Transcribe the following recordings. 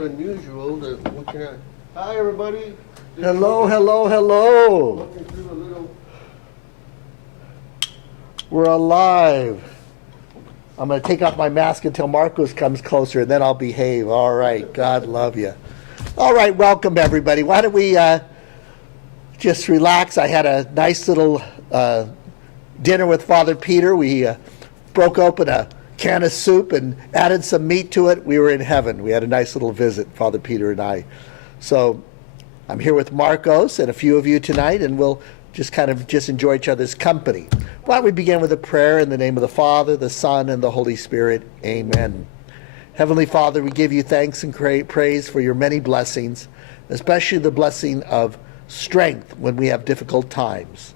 unusual that we cannot. Hi, everybody. Hello, hello, hello. Walking through a little. We're alive. I'm going to take off my mask until Marcos comes closer, and then I'll behave. All right. God love you. All right. Welcome, everybody. Why don't we just relax? I had a nice little dinner with Father Peter. We broke open a can of soup and added some meat to it. We were in heaven. We had a nice little visit, Father Peter and I. So I'm here with Marcos and a few of you tonight, and we'll just enjoy each other's company. Why don't we begin with a prayer in the name of the Father, the Son, and the Holy Spirit. Amen. Heavenly Father, we give you thanks and praise for your many blessings, especially the blessing of strength when we have difficult times.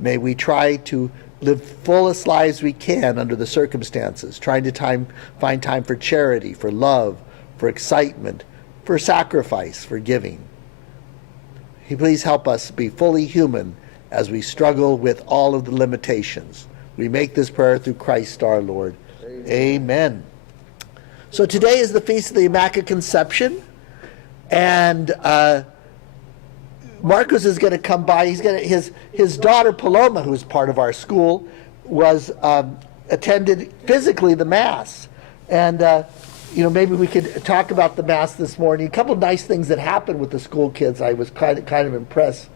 May we try to live fullest lives we can under the circumstances, trying to find time for charity, for love, for excitement, for sacrifice, for giving. Please help us be fully human as we struggle with all of the limitations. We make this prayer through Christ our Lord. Amen. So today is the Feast of the Immaculate Conception, and Marcos is going to come by. His daughter Paloma, who is part of our school, was attended physically the Mass, and maybe we could talk about the Mass this morning. A couple of nice things that happened with the school kids. I was kind of impressed.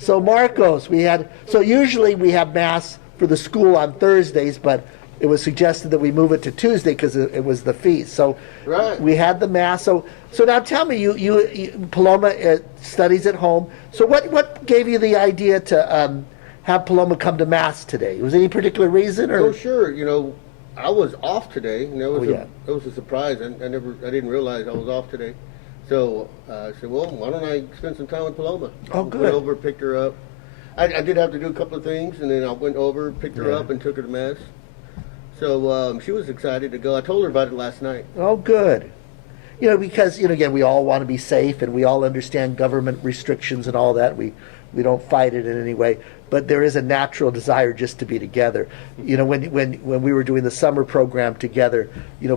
So Marcos, usually we have Mass for the school on Thursdays, but it was suggested that we move it to Tuesday because it was the feast. So right. We had the Mass. So now tell me, you Paloma studies at home. So what gave you the idea to have Paloma come to Mass today? Was there any particular reason? Or? Oh, sure. I was off today, and that was a surprise. I didn't realize I was off today. So I said, well, why don't I spend some time with Paloma? Oh, good. Went over, picked her up. I did have to do a couple of things, and then I went over, picked her up, and took her to Mass. So she was excited to go. I told her about it last night. Oh, good. Because, again, we all want to be safe, and we all understand government restrictions and all that. We don't fight it in any way. But there is a natural desire just to be together. When we were doing the summer program together,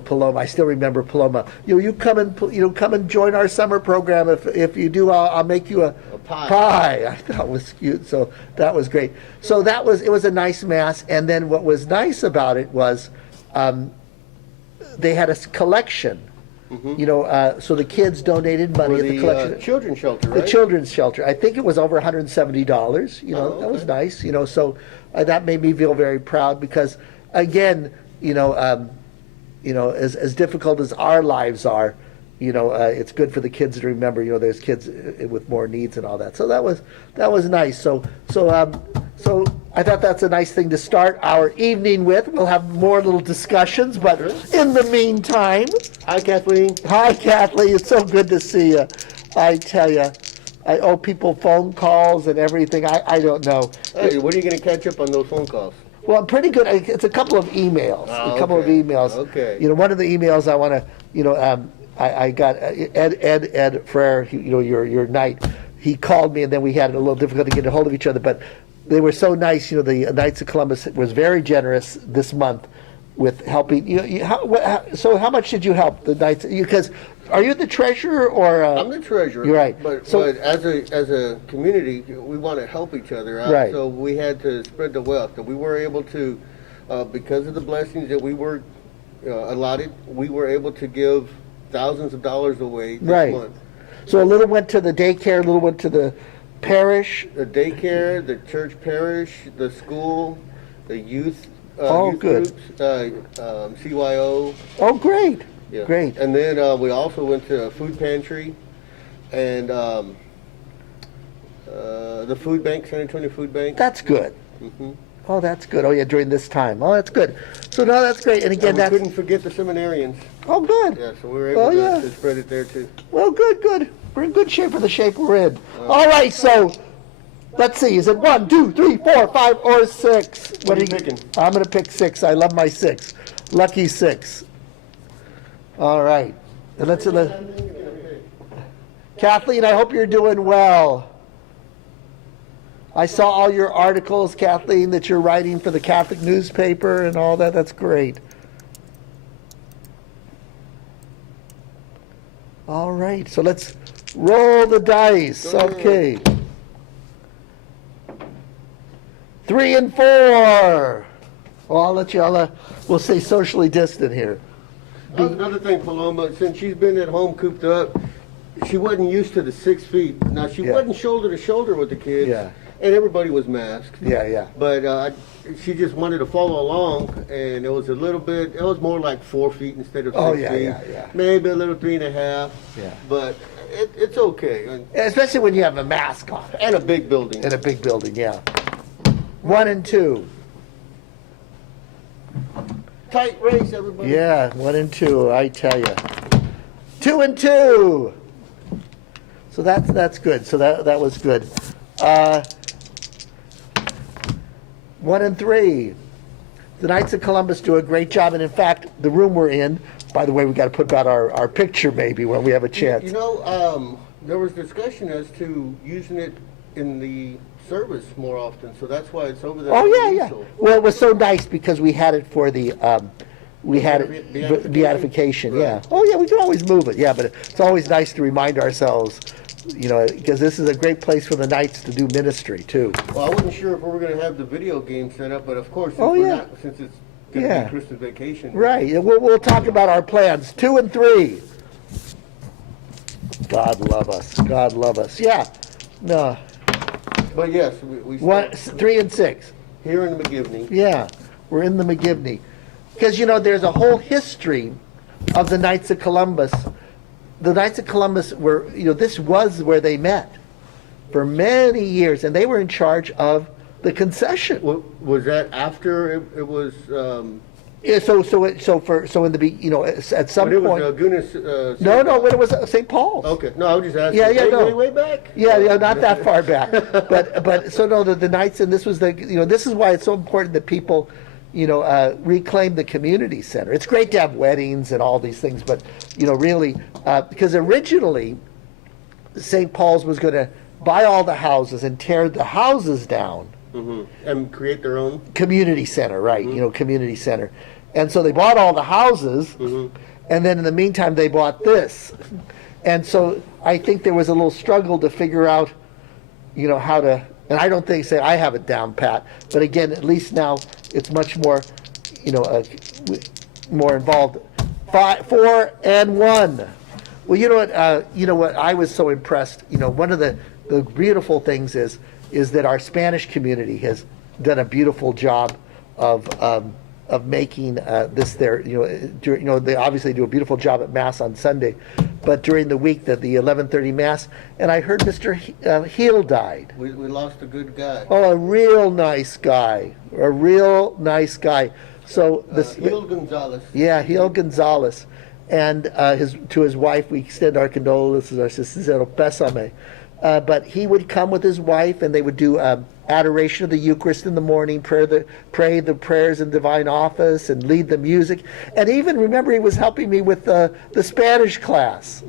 Paloma, I still remember Paloma. You come and join our summer program. If you do, I'll make you a pie. I thought it was cute. So that was great. So it was a nice Mass. And then what was nice about it was they had a collection. Mm-hmm. So the kids donated money at the collection. Children's shelter, right? The children's shelter. I think it was over $170. Okay. That was nice. So that made me feel very proud because, again, as difficult as our lives are, it's good for the kids to remember. There's kids with more needs and all that. So that was nice. So I thought that's a nice thing to start our evening with. We'll have more little discussions, but in the meantime, Hi, Kathleen. Hi, Kathleen. It's so good to see you. I tell you, I owe people phone calls and everything. I don't know. Hey, when are you going to catch up on those phone calls? Well, I'm pretty good. It's a couple of emails. Okay. One of the emails I want to, I got Ed Frere, your knight. He called me, and then we had a little difficulty getting a hold of each other, but they were so nice. The Knights of Columbus was very generous this month with helping. So how much did you help the Knights? Because are you the treasurer or? I'm the treasurer. You're right. But as a community, we want to help each other out. Right. So we had to spread the wealth, and we were able to, because of the blessings that we were allotted, we were able to give thousands of dollars away this month. So a little went to the daycare, a little went to the parish. The daycare, the church parish, the school, the youth. Good. Groups, CYO. Oh, great. Yeah. Great. And then we also went to a food pantry and the food bank, San Antonio Food Bank. That's good. Mm-hmm. Oh, that's good. Oh, yeah, during this time. Oh, that's good. So, no, that's great. And again, we couldn't forget the seminarians. Oh, good. Yeah, so we were able to spread it there, too. Well, good. We're in good shape for the shape we're in. All right, so let's see. Is it 1, 2, 3, 4, 5, or 6? What are you picking? I'm going to pick 6. I love my 6. Lucky 6. All right. And let's Kathleen, I hope you're doing well. I saw all your articles, Kathleen, that you're writing for the Catholic newspaper and all that. That's great. All right, so let's roll the dice. Go ahead. Okay. 3 and 4. Well, I'll let you, we'll stay socially distant here. Another thing, Paloma, since she's been at home cooped up, she wasn't used to the 6 feet. Now, she Yeah. wasn't shoulder to shoulder with the kids, Yeah. and everybody was masked. Yeah, yeah. But she just wanted to follow along, and it was a little bit, it was more like 4 feet instead of 6 Oh, feet. yeah. Maybe a little 3.5. Yeah. But it's okay. Especially when you have a mask on And a big building. in a big building, yeah. 1 and 2. Tight race, everybody. Yeah, 1 and 2, I tell you. 2 and 2. So that's good. So that was good. 1 and 3. The Knights of Columbus do a great job, and in fact, the room we're in. By the way, we got to put out our picture maybe when we have a chance. You know, there was discussion as to using it in the service more often, so that's why it's over there. Oh yeah. Well, it was so nice because we had it for the Beatification? beatification. Yeah. Right. Oh yeah, we can always move it. Yeah, but it's always nice to remind ourselves, because this is a great place for the Knights to do ministry too. Well, I wasn't sure if we were going to have the video game set up, but of course, Oh, yeah. since it's going to Yeah. be Christmas vacation. Right. And we'll talk about our plans. 2 and 3. God love us. God love us. Yeah. No. But yes, we 3 and 6. here in McGivney. Yeah, we're in the McGivney. Because, there's a whole history of the Knights of Columbus. The Knights of Columbus were, this was where they met for many years, and they were in charge of the concession. Was that after it was? Yeah, so in the at some When it point. was Guinness. No, when it was St. Paul's. Okay, no, I was just asking. Yeah, no. Way back. Yeah, not that far back. But so no, the Knights, and this was this is why it's so important that people, reclaim the community center. It's great to have weddings and all these things, but really, because originally, St. Paul's was going to buy all the houses and tear the houses down. Mm-hmm. And create their own Community center, right? Community center. And so they bought all the houses, and then in the meantime they bought this. And so I think there was a little struggle to figure out, how to, and I don't think, I have it down pat, but again, at least now it's much more, more involved. 4 and 1. Well, you know what, I was so impressed, one of the beautiful things is that our Spanish community has done a beautiful job of making this there. They obviously do a beautiful job at Mass on Sunday, but during the week, the 11:30 Mass, and I heard Mr. Heel died. We lost a good guy. Oh, a real nice guy. So this Gil Gonzalez. yeah, Heel Gonzalez, and to his wife, we extend our condolences, our sincero pésame. But he would come with his wife, and they would do adoration of the Eucharist in the morning, pray the prayers in divine office, and lead the music. And even remember, he was helping me with the Spanish class.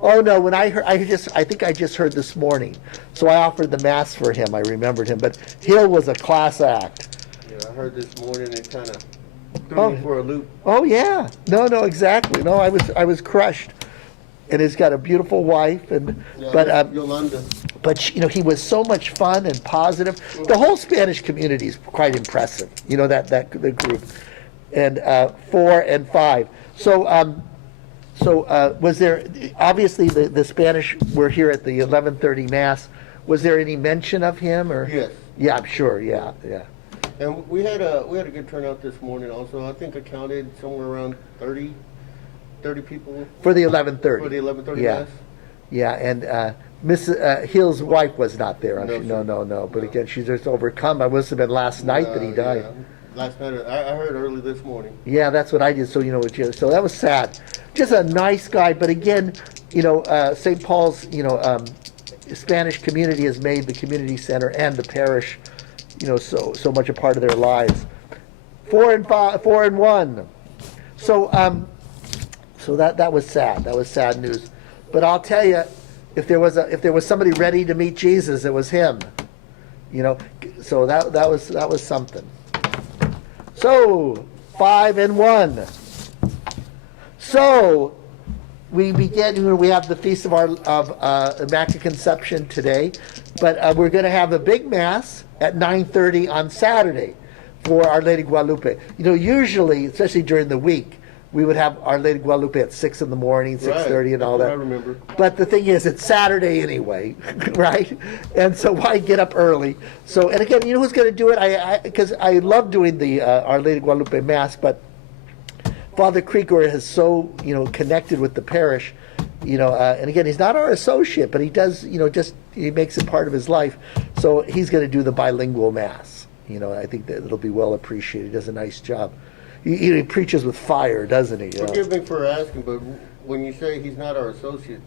Oh no! When I think I just heard this morning, so I offered the mass for him. I remembered him, but Hill was a class act. Yeah, I heard this morning. It kind of threw me for a loop. Oh yeah, no, exactly. No, I was crushed. And he's got a beautiful wife, Yolanda. But he was so much fun and positive. The whole Spanish community is quite impressive. That the group, and 4 and 5. So was there obviously the Spanish were here at the 11:30 Mass? Was there any mention of him or? Yes. Yeah, I'm sure. Yeah. And we had a good turnout this morning. Also, I think I counted somewhere around 30 people For the 11:30. for the 11:30 Yeah. Mass. Yeah, and Miss Hill's wife was not there. No, No. But again, she's just overcome. It must have been last night that he died. Yeah. Last night, I heard early this morning. Yeah, that's what I did. So so that was sad. Just a nice guy, but again, St. Paul's, Spanish community has made the community center and the parish, so much a part of their lives. 4 and 5, 4 and 1. So that was sad. That was sad news. But I'll tell you, if there was somebody ready to meet Jesus, it was him. So that was something. So 5 and 1. So we begin. We have the feast of our Immaculate Conception today, but we're going to have a big mass at 9:30 on Saturday for Our Lady Guadalupe. Usually, especially during the week, we would have Our Lady Guadalupe at 6 in the morning, 6:30, and all that. I remember. But the thing is, it's Saturday anyway, right? And so why get up early? So, and again, who's going to do it? Because I love doing the Our Lady Guadalupe Mass, but Father Krieger has so connected with the parish, and again, he's not our associate, but he does, he makes it part of his life. So he's going to do the bilingual Mass. I think that it'll be well appreciated. He does a nice job. He preaches with fire, doesn't he? Forgive me for asking, but when you say he's not our associate,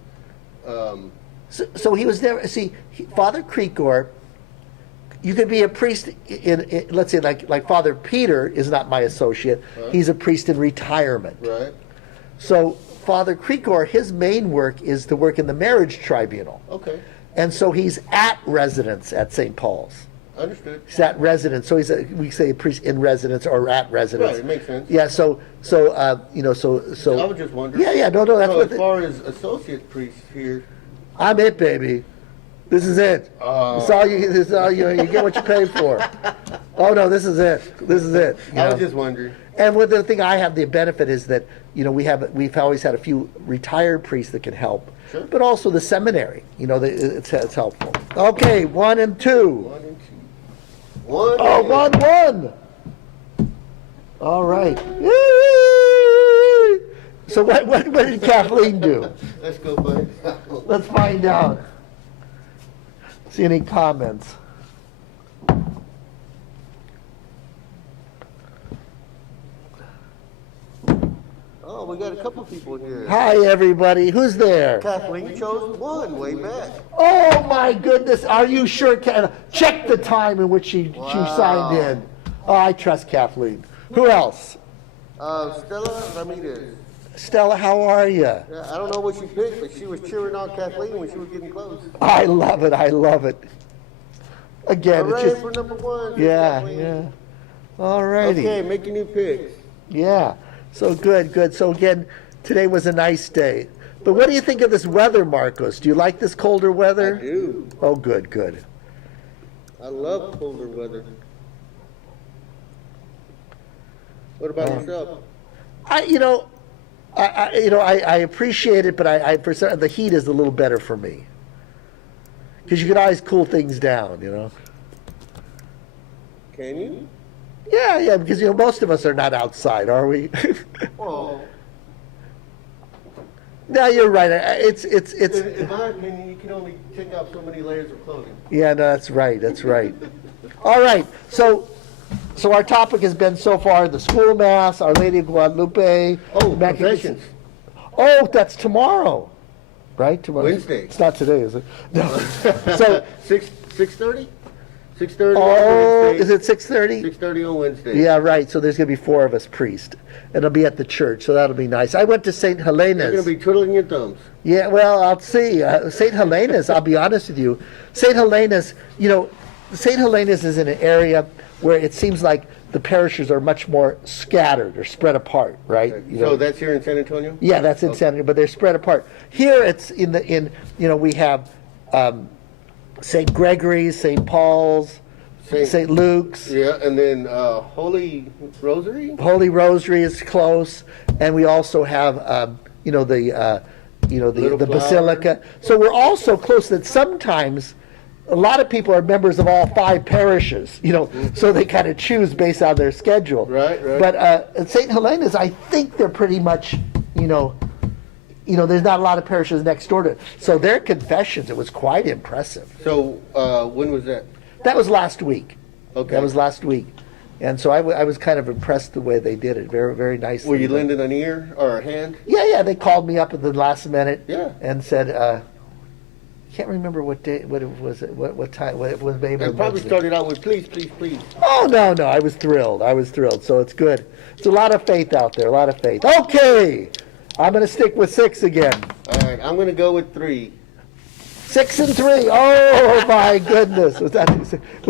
so he was never. See, Father Krieger, you could be a priest in let's say like Father Peter is not my associate. Right. He's a priest in retirement. right? So Father Krieger, his main work is to work in the marriage tribunal, Okay, and so he's at residence at St. Paul's. understood. He's at residence, so we say a priest in residence or at residence. Right, it makes sense. Yeah. So I was just wondering. Yeah. No. That's So what. as far as associate priests here, I'm it, baby. This is it. This is all you get what you pay for. Oh no, this is it. This is it. I was just wondering. And with the thing I have the benefit is that we've always had a few retired priests that can help, Sure. but also the seminary. It's helpful. Okay, 1 and 2. 1 and 2. 1. Oh, and 1-1. All right. Yay! So what did Kathleen do? Let's go find out. Let's find out. See any comments? Oh, we got a couple people here. Hi, everybody. Who's there? Kathleen chose 1 way back. Oh, my goodness. Are you sure? Check the time in which she signed in. Oh, I trust Kathleen. Who else? Stella Ramirez. Stella, how are you? Yeah, I don't know what she picked, but she was cheering on Kathleen when she was getting close. I love it. I love it. Again, Hooray it's just... for number 1. Yeah, Kathleen. yeah. All righty. Okay, make your new picks. Yeah. So good. So again, today was a nice day. But what do you think of this weather, Marcos? Do you like this colder weather? I do. Oh, good. I love colder weather. What about yourself? I appreciate it, but the heat is a little better for me. Because you can always cool things down, Can you? Yeah, because most of us are not outside, are we? Well, No, you're right. It's in my opinion, you can only take out so many layers of clothing. Yeah, no, that's right. All right. So our topic has been so far the school mass, Our Lady of Guadalupe. Oh, Immaculate- confessions. Oh, that's tomorrow, right? Tomorrow. Wednesday. It's not today, is it? No. So 6:30? 6:30 oh, on Wednesday. is it 6:30? 6:30 on Wednesday. Yeah, right. So there's going to be 4 of us priests, and it'll be at the church. So that'll be nice. I went to St. Helena's. You're going to be twiddling your thumbs. Yeah, well, I'll see. St. Helena's, I'll be honest with you. St. Helena's, St. Helena's is in an area where it seems like the parishes are much more scattered or spread apart, right? So that's here in San Antonio? Yeah, that's in San Antonio, but they're spread apart. Here it's we have St. Gregory's, St. Paul's, St. Luke's. Yeah, and then Holy Rosary? Holy Rosary is close, and we also have the Little Basilica. So we're also close that sometimes a lot of people are members of all 5 parishes, so they kind of choose based on their schedule. Right. But at St. Helena's, I think they're pretty much, there's not a lot of parishes next door to it. So their confessions, it was quite impressive. So when was that? That was last week. Okay. That was last week. And so I was kind of impressed the way they did it. Very, very nicely. Were you lending an ear or a hand? Yeah. They called me up at the last minute. Yeah. And said, can't remember what day, what it was, what time, what it was. Maybe And probably started out with please. Oh no, I was thrilled. So it's good. It's a lot of faith out there. A lot of faith. Okay, I'm going to stick with 6 again. All right, I'm going to go with 3. 6 and 3. Oh my goodness, was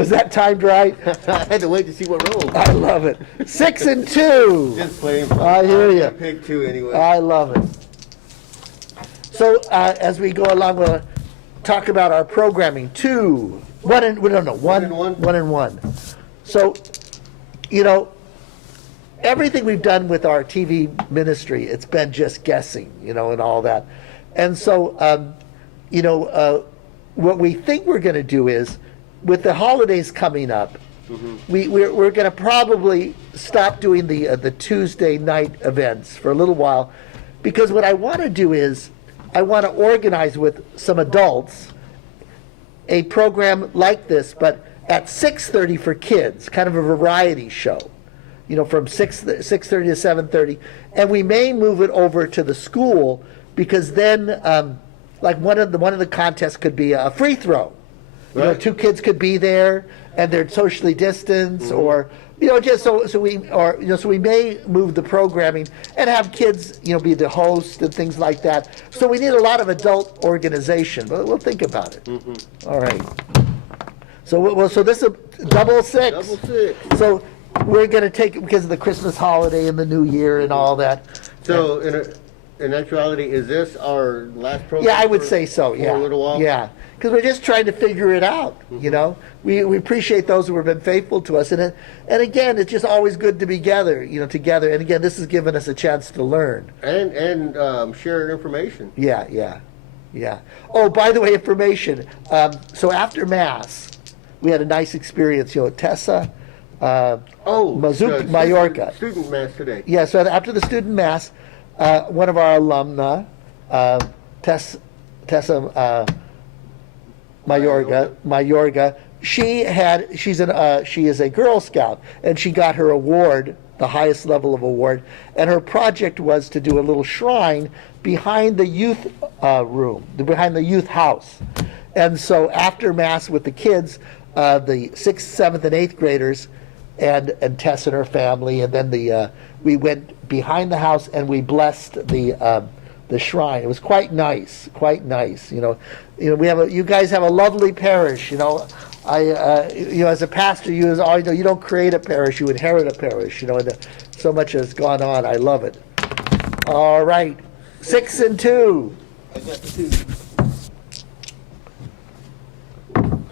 that timed right? I had to wait to see what rolled. I love it. 6 and 2. Just playing. I hear ya. Pick 2 anyway. I love it. So as we go along, we'll talk about our programming. One and one. So, you know, everything we've done with our TV ministry, it's been just guessing, you know, and all that. And so, you know, what we think we're going to do is, with the holidays coming up, we're going to probably stop doing the Tuesday night events for a little while, because what I want to do is I want to organize with some adults a program like this, but at 6:30 for kids, kind of a variety show, you know, from 6:30 to 7:30, and we may move it over to the school, because then, like one of the contests could be a free throw. You know, two kids could be there, and they're socially distanced, or you know, just so we may move the programming and have kids, you know, be the host and things like that. So we need a lot of adult organization, but we'll think about it. All right. So this is double six. Double six. So we're going to take it because of the Christmas holiday and the New Year and all that. So in actuality, is this our last program? Yeah, I would say so. Yeah. For a little while. Yeah. Because we're just trying to figure it out, you know. We appreciate those who have been faithful to us, and again, it's just always good to be together, you know, together. And again, this has given us a chance to learn and share information. Yeah. Oh, by the way, information. So after Mass, we had a nice experience. You know, Tessa, Mallorca. Student Mass today. Yeah. So after the student Mass, one of our alumna, Tessa. Mayorga, she is a Girl Scout, and she got her award, the highest level of award, and her project was to do a little shrine behind the youth room, behind the youth house. And so after Mass with the kids, the 6th, 7th, and 8th graders, and Tess and her family, and then we went behind the house and we blessed the shrine. It was quite nice. You know, you guys have a lovely parish. You know, you know, as a pastor, you always know you don't create a parish, you inherit a parish. You know, and so much has gone on. I love it. All right, 6 and 2. I got the 2.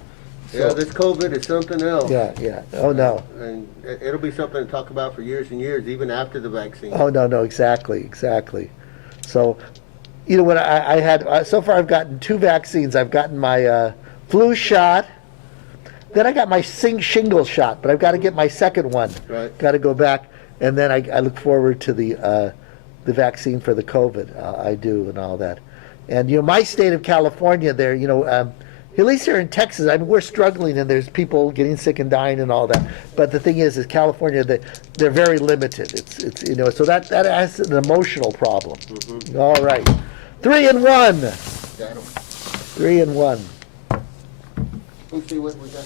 Yeah, this COVID is something else. Yeah. Oh no. And it'll be something to talk about for years and years, even after the vaccine. Oh no, exactly. So, you know, what I had, so far I've gotten 2 vaccines. I've gotten my flu shot, then I got my shingle shot, but I've got to get my second one. Right. Got to go back, and then I look forward to the vaccine for the COVID. I do, and all that. And, you know, my state of California there, you know, at least here in Texas, I mean, we're struggling, and there's people getting sick and dying and all that. But the thing is California, they're very limited. It's you know, so that has an emotional problem. All right, 3 and 1. Got 'em. 3 and 1. Let's see what we got.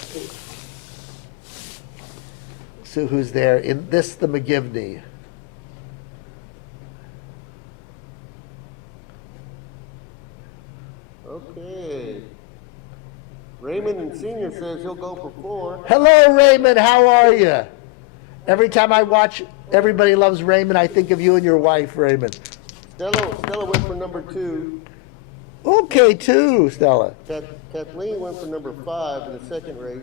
So who's there? In this, the McGivney. Okay. Raymond Sr. says he'll go for 4. Hello, Raymond. How are you? Every time I watch Everybody Loves Raymond, I think of you and your wife, Raymond. Stella went for number 2. Okay, 2, Stella. Kathleen went for number 5 in the second race.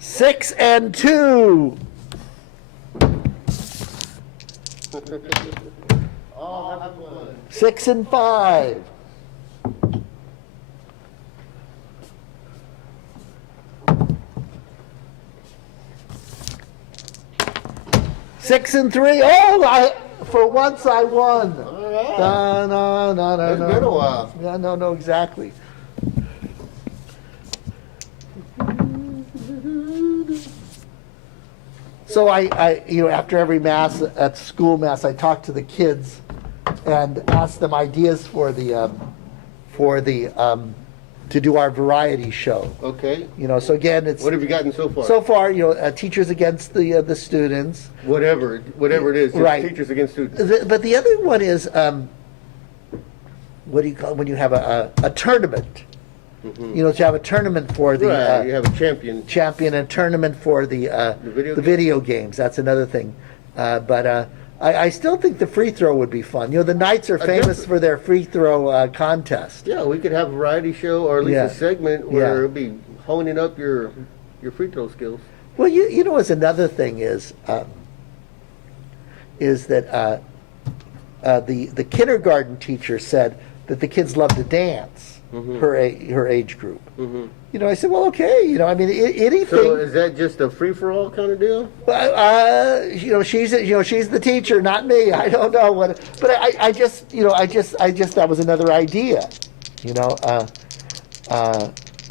6 and 2. Oh, have fun. 6 and 5. Six and 3. Oh, for once I won. All right. No. It's been a while. Yeah, no, exactly. So I, you know, after every Mass, at school Mass, I talk to the kids and ask them ideas for the to do our variety show. Okay. You know, so again, it's What have you gotten so far? so far, you know, teachers against the students. Whatever it is. Just Right. Teachers against students. But the other one is, what do you call it when you have a tournament? You know, to have a tournament for the Right. You have a champion. champion and tournament for the video video games. That's another thing. But I still think the free throw would be fun. You know, the Knights are famous for their free throw contest. Yeah, we could have a variety show or at least Yeah. a segment where Yeah. it'll be honing up your free throw skills. Well, you know, as another thing is that the kindergarten teacher said that the kids love to dance, her age group. You know, I said, well, okay, you know, I mean, anything. So is that just a free for all kind of deal? You know, she's the teacher, not me. I don't know what, but I just that was another idea, you know.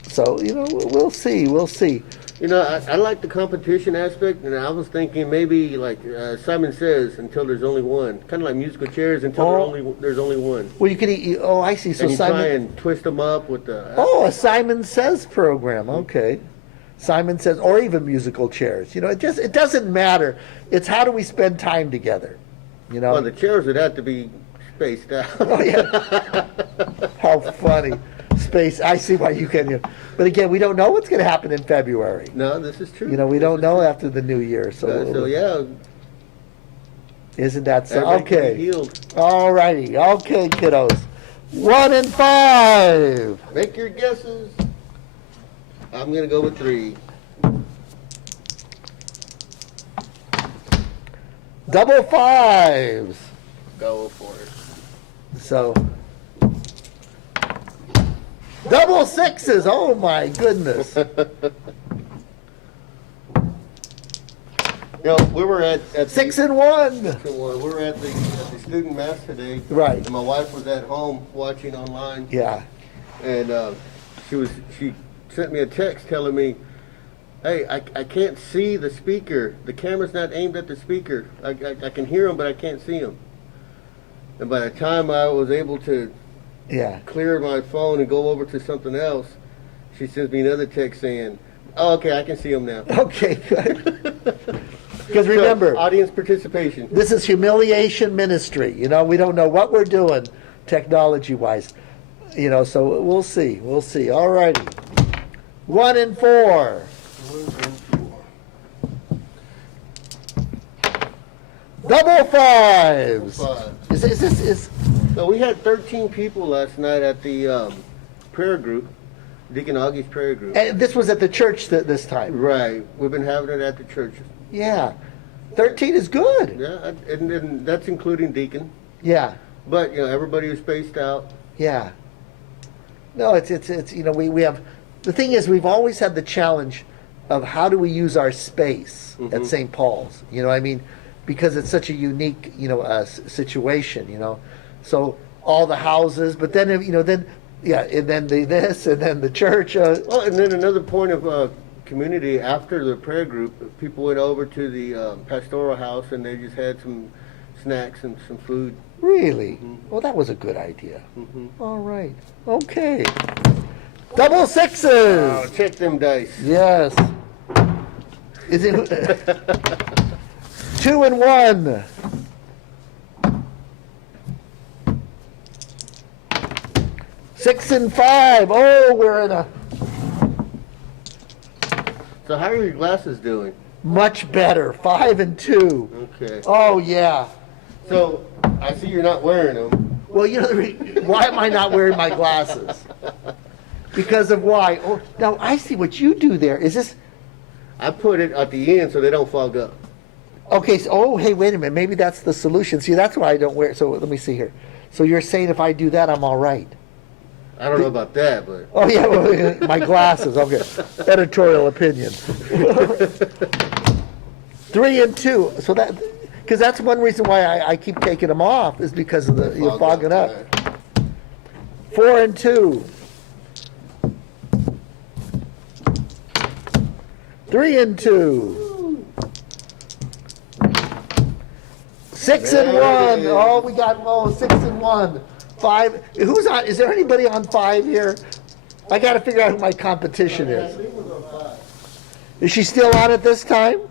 So you know, we'll see. You know, I like the competition aspect, and I was thinking maybe like Simon Says, until there's only one, kind of like musical chairs until there's only one. Well, you can eat. Oh, I see. So And you Simon. try and twist them up with the. Oh, a Simon Says program. Okay. Simon Says, or even musical chairs. You know, it doesn't matter. It's how do we spend time together? You know. Well, the chairs would have to be spaced out. Oh yeah. How funny. Space. I see why you can. But again, we don't know what's going to happen in February. No, this is true. You know, we don't know after the new year. So yeah. Isn't that so? Everybody can be Okay. healed. All righty. Okay, kiddos. 1 and 5. Make your guesses. I'm gonna go with 3. Double 5s. Go for it. So. Double 6s. Oh my goodness. You know, we were at 6 and 1. we were at the student mass today. Right. And my wife was at home watching online, Yeah. and she sent me a text telling me, "Hey, I can't see the speaker. The camera's not aimed at the speaker. I can hear him, but I can't see him." And by the time I was able to Yeah. clear my phone and go over to something else, she sends me another text saying, "Oh, okay, I can see him now." Okay, good. Because remember, So, audience participation. this is humiliation ministry. You know, we don't know what we're doing technology-wise. You know, so we'll see. We'll see. All righty. 1 and 4. Double 5s. Five. Is So we had 13 people last night at the prayer group, Deacon Augie's prayer group. and this was at the church this time? Right. We've been having it at the church. Yeah. 13 is good. Yeah, and that's including Deacon. Yeah. But, you know, everybody was spaced out. Yeah. No, it's you know, we have, the thing is, we've always had the challenge of how do we use our space at St. Paul's, you know what I mean? Because it's such a unique, you know, situation, you know. So all the houses, but then, you know, then, yeah, and then this, and then the church. Well, and then another point of community, after the prayer group, people went over to the pastoral house and they just had some snacks and some food. Really? Well, that was a good idea. All right. Okay. Double 6s. Oh, check them dice. Yes. Is it 2 and 1? Six and 5. Oh, we're in a So how are your glasses doing? much better. 5 and 2. Okay. Oh yeah. So I see you're not wearing them. Well, you know, why am I not wearing my glasses? Because of why? Oh, now I see what you do there. Is this I put it at the end so they don't fog up. okay? So, oh, hey, wait a minute. Maybe that's the solution. See, that's why I don't wear. So let me see here. So you're saying if I do that, I'm all right? I don't know about that, but Oh yeah, well, my glasses. Okay, editorial opinion. 3 and 2. So that, because that's one reason why I keep taking them off is because of the you're fogging up. 4 and 2. 3 and 2. 6 and 1. Oh, we got 6 and 1. 5. Who's on? Is there anybody on 5 here? I got to figure out who my competition is. Is she still on it this time?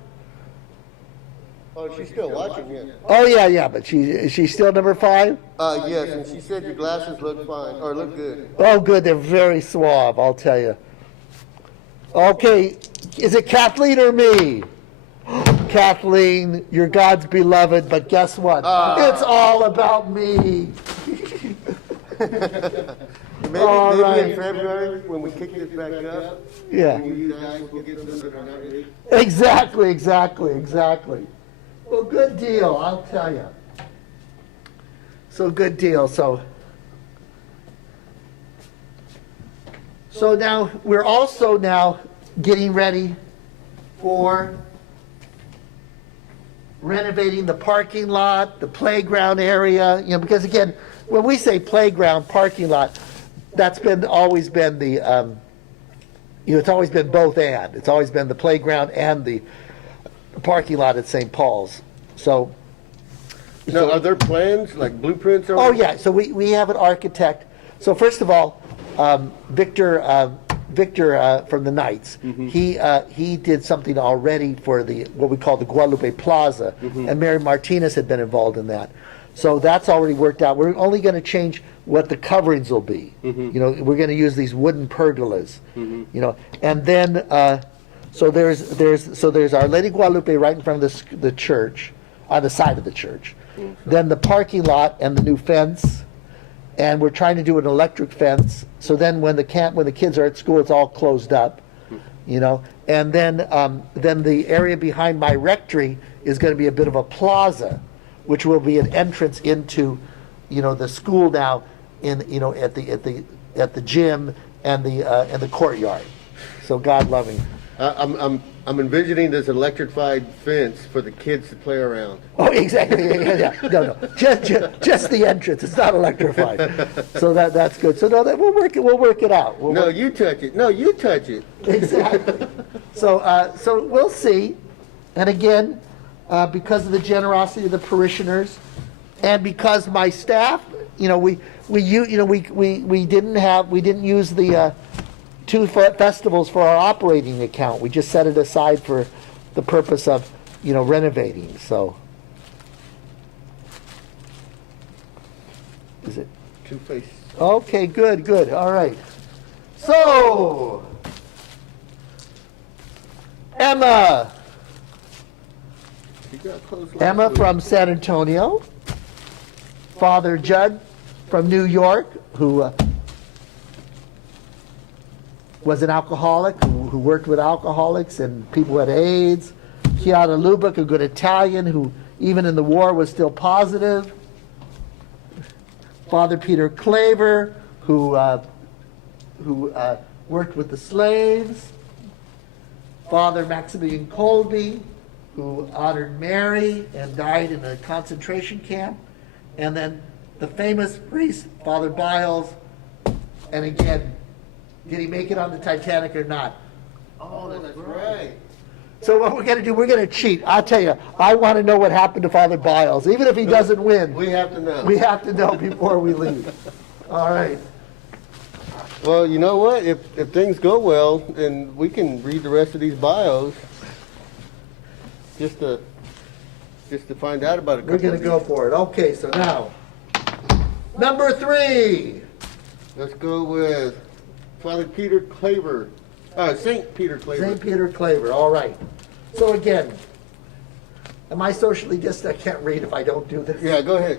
Oh, she's still watching, yeah. Oh yeah, but is she still number 5? Yes, and she said your glasses look fine, or look good. Oh, good. They're very suave. I'll tell you. Okay, is it Kathleen or me? Kathleen, you're God's beloved, but guess what? It's all about me. Maybe, All maybe right. in February, when we kick this back up, Yeah. when you guys will get some that are not ready. Exactly. Well, good deal, I'll tell you. So good deal. So now we're also now getting ready for renovating the parking lot, the playground area. Because again, when we say playground, parking lot, that's always been the it's always been both and. It's always been the playground and the parking lot at St. Paul's. So, Now, are there plans, like blueprints? oh yeah, so we have an architect. So first of all, Victor from the Knights, he did something already for what we call the Guadalupe Plaza, and Mary Martinez had been involved in that. So that's already worked out. We're only going to change what the coverings will be. We're going to use these wooden pergolas. And then so there's Our Lady Guadalupe right in front of the church, on the side of the church. Then the parking lot and the new fence, and we're trying to do an electric fence. So then when the kids are at school, it's all closed up. And then the area behind my rectory is going to be a bit of a plaza, which will be an entrance into, the school now at the gym and the courtyard. So God loving. I'm envisioning this electrified fence for the kids to play around. Oh, exactly. Yeah. No. Just the entrance. It's not electrified. So that's good. So no, we'll work it out. You touch it. No, you touch it. Exactly. So we'll see. And again, because of the generosity of the parishioners, and because my staff, we didn't use the 2 festivals for our operating account. We just set it aside for the purpose of, renovating. So, is it? Two-face. Okay, good. All right. So, Emma from San Antonio, Father Judd from New York, who was an alcoholic, who worked with alcoholics and people who had AIDS. Chiara Lubbock, a good Italian who even in the war was still positive. Father Peter Claver, who worked with the slaves. Father Maximilian Colby, who honored Mary and died in a concentration camp. And then the famous priest, Father Biles, and again, did he make it on the Titanic or not? Oh, that's right. So what we're going to do, we're going to cheat. I'll tell you, I want to know what happened to Father Biles. Even if he doesn't win, We have to know. we have to know before we leave. All right. Well, you know what? If things go well, then we can read the rest of these bios just to find out about it. We're going to go for it. Okay, so now, number 3. Let's go with Father Peter Claver. St. Peter Claver. St. Peter Claver, all right. So again, am I socially distant? I can't read if I don't do this. Yeah, go ahead.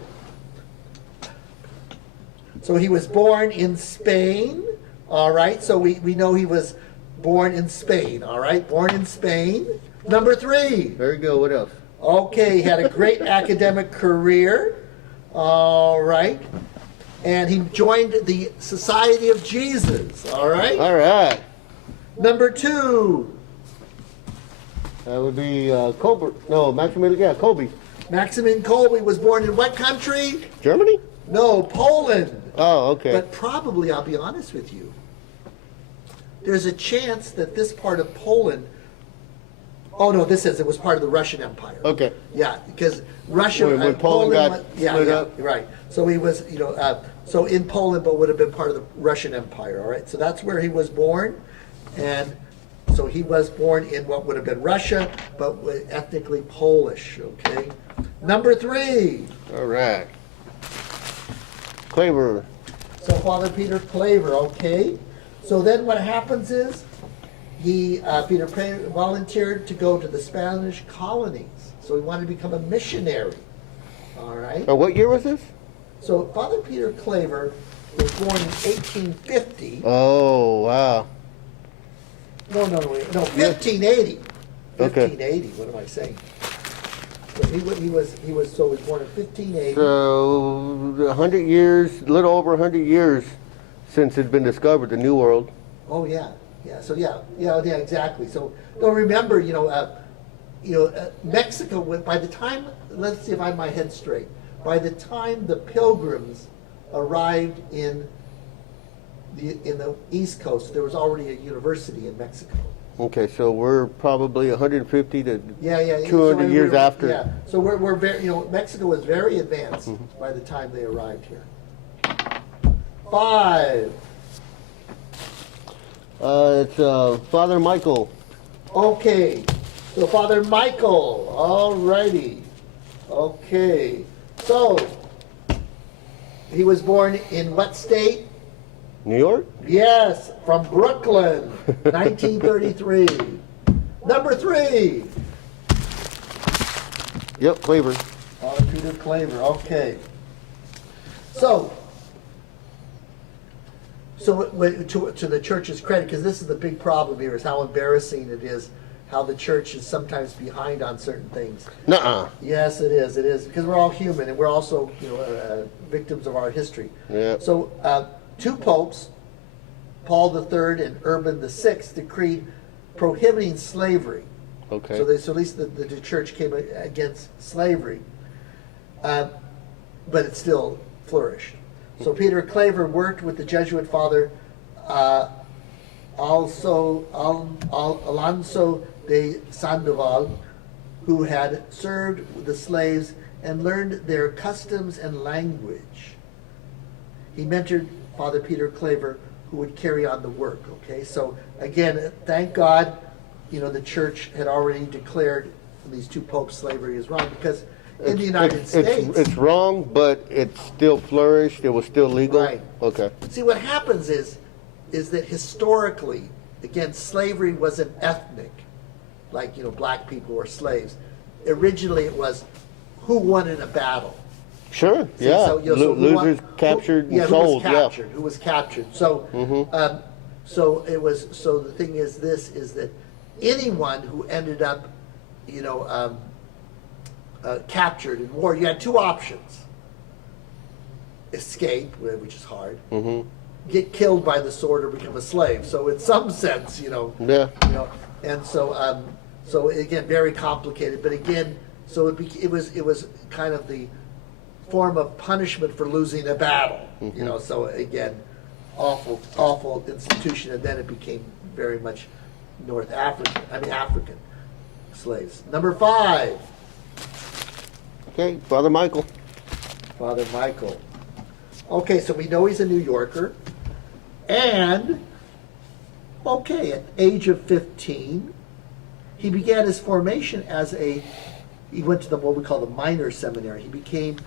So he was born in Spain, all right. So we know he was born in Spain, all right. Born in Spain. Number 3. There you go. What else? Okay, he had a great academic career, all right. And he joined the Society of Jesus, all right. All right. Number 2. That would be Colbert. No, Maximilian. Yeah, Colby. Maximin Kolbe was born in what country? Germany? No, Poland. Oh, okay. But probably, I'll be honest with you, there's a chance that this part of Poland, oh no, this says it was part of the Russian Empire. Okay. Yeah, because Russia, When Poland got yeah, split yeah, up. right. So he was, so in Poland, but would have been part of the Russian Empire, all right? So that's where he was born, and so he was born in what would have been Russia, but ethnically Polish, okay? Number 3. All right. Claver. So Father Peter Claver, okay? So then what happens is, Peter volunteered to go to the Spanish colonies. So he wanted to become a missionary. All right. What year was this? So Father Peter Claver was born in 1850. Oh, wow. No, 1580. Okay. 1580. What am I saying? So he was born in 1580. So 100 years, a little over 100 years since it's been discovered, the New World. Oh yeah. So exactly. So don't remember, Mexico. By the time, let's see if I have my head straight. By the time the Pilgrims arrived in the East Coast, there was already a university in Mexico. Okay, so we're probably 150 to 200 So years after. Yeah. So we're very, Mexico was very advanced by the time they arrived here. 5. It's Father Michael. Okay, so Father Michael, all righty. Okay, so he was born in what state? New York? Yes, from Brooklyn, 1933. Number 3. Yep, Claver. Father Peter Claver, okay. So to the church's credit, because this is the big problem here, is how embarrassing it is, how the church is sometimes behind on certain things. Nuh-uh. Yes, it is, because we're all human, and we're also victims of our history. Yeah. So 2 popes, Paul III and Urban VI, decreed prohibiting slavery. Okay. So at least the church came against slavery, but it still flourished. So Peter Claver worked with the Jesuit father Alonso de Sandoval, who had served the slaves and learned their customs and language. He mentored Father Peter Claver, who would carry on the work. Okay, so again, thank God, the church had already declared these 2 popes slavery is wrong, because in the United States, it's wrong, but it still flourished. It was still legal. Right. Okay. See, what happens is that historically, again, slavery wasn't ethnic, like black people were slaves. Originally, it was who won in a battle. Sure. See, Yeah. so, Losers captured and sold. Who was captured? So, so it was. So the thing is, is that anyone who ended up, captured in war, you had 2 options: escape, which is hard, get killed by the sword, or become a slave. So in some sense, Yeah. and so so again, very complicated. But again, so it was kind of the form of punishment for losing a battle. So again, awful institution, and then it became very much African slaves. Number 5. Okay, Father Michael. Father Michael. Okay, so we know he's a New Yorker. And, okay, at the age of 15, he began his formation he went to what we call the minor seminary. He became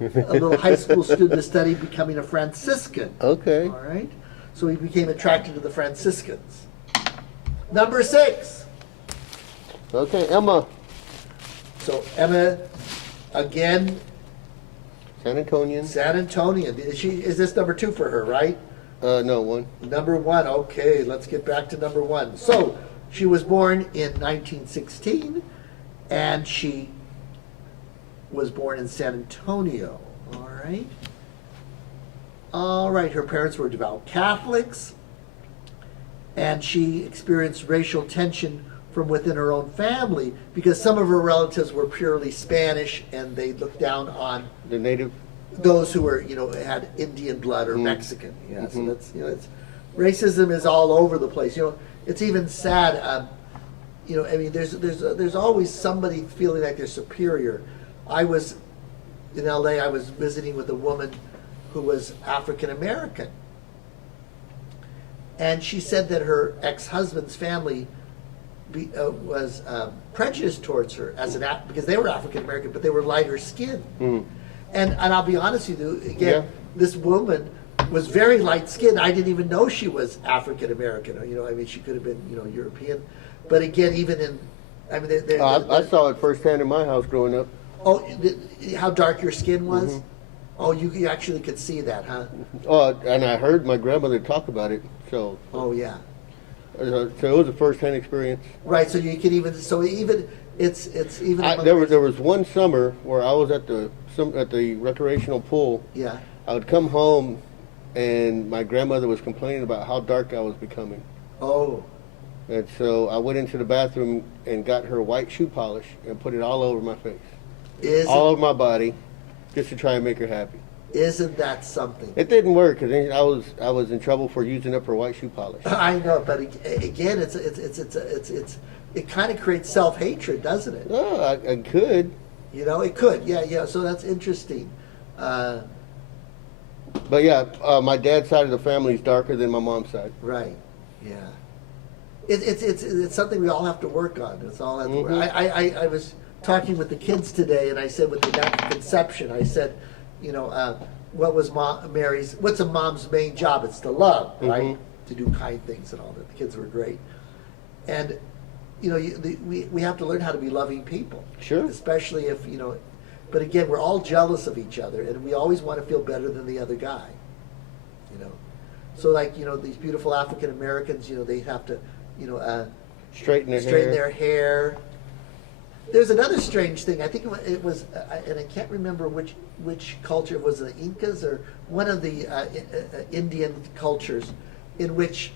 a little high school student to study becoming a Franciscan. Okay. All right? So he became attracted to the Franciscans. Number 6. Okay, Emma. So Emma, again, San Antonian. San Antonian. Is this number 2 for her, right? No, 1. Number 1. Okay, let's get back to number 1. So she was born in 1916, and she was born in San Antonio. All right. All right. Her parents were devout Catholics, and she experienced racial tension from within her own family because some of her relatives were purely Spanish, and they looked down on The native. those who were, had Indian blood or Mexican. Yeah, so that's, it's racism is all over the place. It's even sad. There's always somebody feeling like they're superior. I was in LA. I was visiting with a woman who was African American, and she said that her ex-husband's family was prejudiced towards her because they were African American, but they were lighter skinned. And I'll be honest with you, again, this woman was very light skinned. I didn't even know she was African American. I mean, she could have been, European. But again, even in, I mean, I saw it firsthand in my house growing up. Oh, how dark your skin was? Oh, you actually could see that, huh? Oh, and I heard my grandmother talk about it. So. Oh yeah. So it was a first-hand experience. Right. So you can even it's even. There was one summer where I was at the recreational pool. Yeah. I would come home, and my grandmother was complaining about how dark I was becoming. Oh. And so I went into the bathroom and got her white shoe polish and put it all over my face, all over my body, just to try and make her happy. Isn't that something? It didn't work because I was in trouble for using up her white shoe polish. I know, but again, it kind of creates self-hatred, doesn't it? Oh, I could. It could. Yeah. So that's interesting. But yeah, my dad's side of the family is darker than my mom's side. Right. Yeah. It's something we all have to work on. It's all have to work. I was talking with the kids today, and I said with the Immaculate Conception, I said, what's a mom's main job? It's to love, right? To do kind things and all that. The kids were great. And, we have to learn how to be loving people. Sure. Especially if, but again, we're all jealous of each other, and we always want to feel better than the other guy, So like, these beautiful African Americans, they have to, straighten their hair. There's another strange thing. I think it was, and I can't remember which culture it was, the Incas or one of the Indian cultures, in which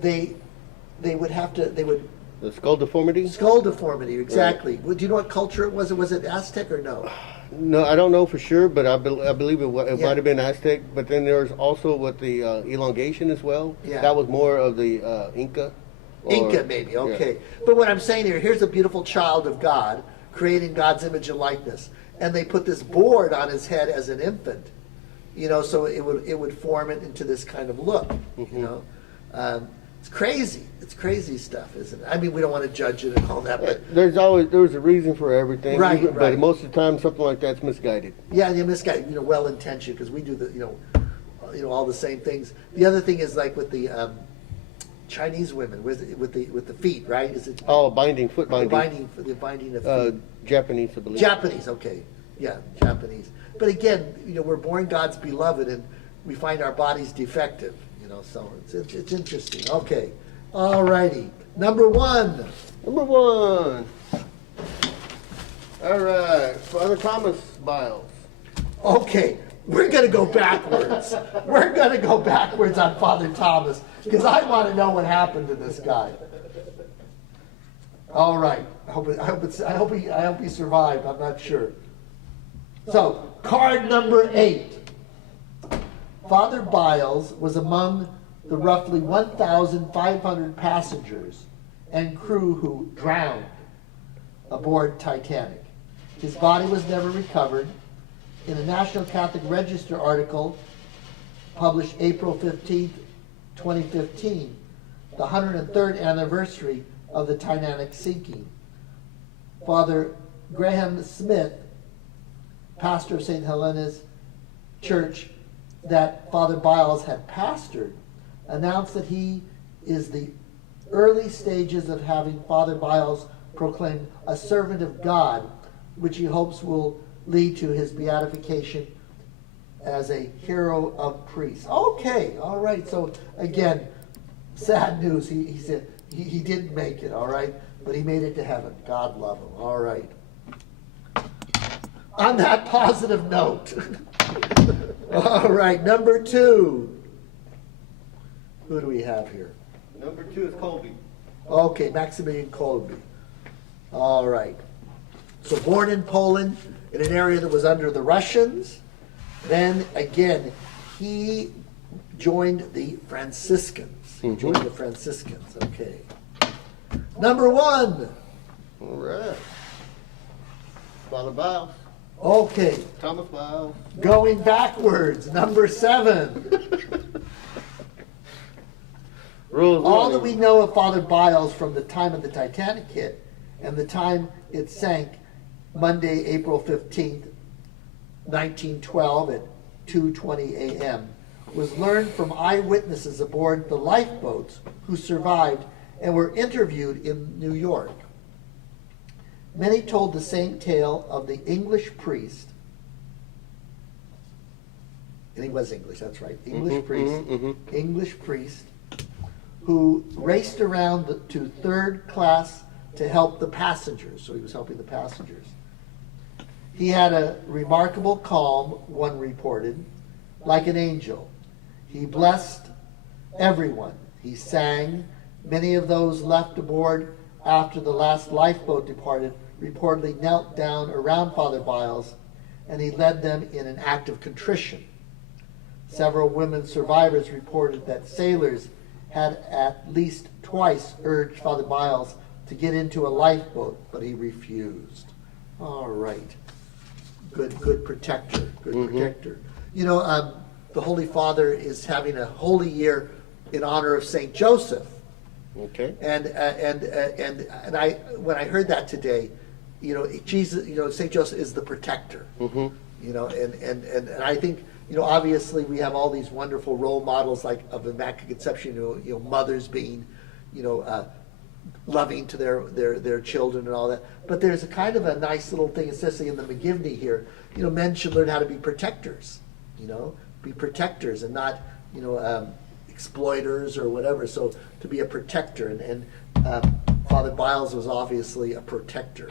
they would the skull deformity. Skull deformity, exactly. Right. Do you know what culture it was? Was it Aztec or no? No, I don't know for sure, but I believe it might have been Aztec. But then there's also with the elongation as well. Yeah. That was more of the Inca. Inca, maybe, okay. Yeah. But what I'm saying here's a beautiful child of God, created in God's image and likeness. And they put this board on his head as an infant, so it would form it into this kind of look, It's crazy. It's crazy stuff, isn't it? I mean, we don't want to judge it and all that, but... There's a reason for everything. Right. But most of the time, something like that's misguided. Yeah, misguided, well-intentioned, because we do all the same things. The other thing is like with the... Chinese women with the feet, right? Is it? Oh, foot binding. The binding of feet. Japanese, I believe. Japanese, okay, yeah, Japanese. But again, we're born God's beloved, and we find our bodies defective. So it's interesting. Okay, all righty. Number one. All right, Father Thomas Biles. Okay. We're going to go backwards. We're going to go backwards on Father Thomas because I want to know what happened to this guy. All right. I hope he survived. I'm not sure. So, card number 8. Father Biles was among the roughly 1,500 passengers and crew who drowned aboard Titanic. His body was never recovered. In a National Catholic Register article published April 15, 2015, the 103rd anniversary of the Titanic sinking, Father Graham Smith, pastor of St. Helena's Church that Father Biles had pastored, announced that he is the early stages of having Father Biles proclaimed a servant of God, which he hopes will lead to his beatification as a hero of priests. Okay, all right. So again, sad news. He said he didn't make it, all right, but he made it to heaven. God love him. All right. On that positive note, all right, number 2. Who do we have here? Number 2 is Colby. Okay, Maximilian Kolbe. All right. So born in Poland, in an area that was under the Russians. Then again, he joined the Franciscans. Okay. Number 1. All right. Father Biles. Okay. Thomas Biles. Going backwards. Number 7. All that we know of Father Biles from the time of the Titanic hit and the time it sank, Monday, April 15th, 1912 at 2:20 a.m., was learned from eyewitnesses aboard the lifeboats who survived and were interviewed in New York. Many told the same tale of the English priest, and he was English, that's right, English priest, who raced around to third class to help the passengers, so he was helping the passengers. He had a remarkable calm, one reported, like an angel. He blessed everyone. He sang. Many of those left aboard after the last lifeboat departed reportedly knelt down around Father Biles, and he led them in an act of contrition. Several women survivors reported that sailors had at least twice urged Father Biles to get into a lifeboat, but he refused. All right. Good protector. Good protector. You know, the Holy Father is having a holy year in honor of Saint Joseph. Okay. And I when I heard that today, you know, Jesus, you know, Saint Joseph is the protector. You know, and I think, you know, obviously we have all these wonderful role models like of Immaculate Conception, you know, mothers being, you know, loving to their children and all that. But there's a kind of a nice little thing, especially in the McGivney here. You know, men should learn how to be protectors. You know, be protectors and not, you know, exploiters or whatever. So to be a protector, and Father Biles was obviously a protector.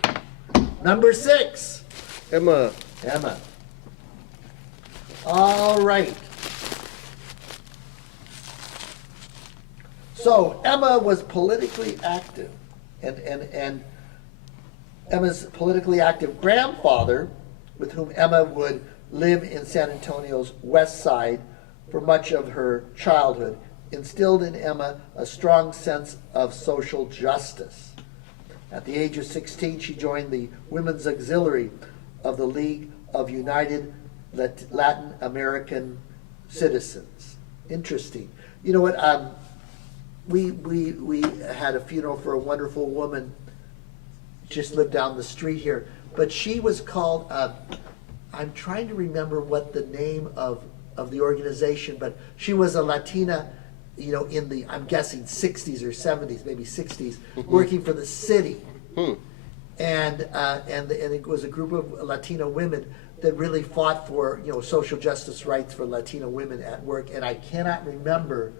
Number 6, Emma. All right. So Emma was politically active, and Emma's politically active grandfather, with whom Emma would live in San Antonio's west side for much of her childhood, instilled in Emma a strong sense of social justice. At the age of 16, she joined the Women's Auxiliary of the League of United Latin American Citizens. Interesting. You know what? We had a funeral for a wonderful woman, just lived down the street here, but she was called, I'm trying to remember what the name of the organization, but she was a Latina, you know, in the, I'm guessing 60s or 70s, maybe 60s, working for the city. And it was a group of Latino women that really fought for, you know, social justice rights for Latino women at work. And I cannot remember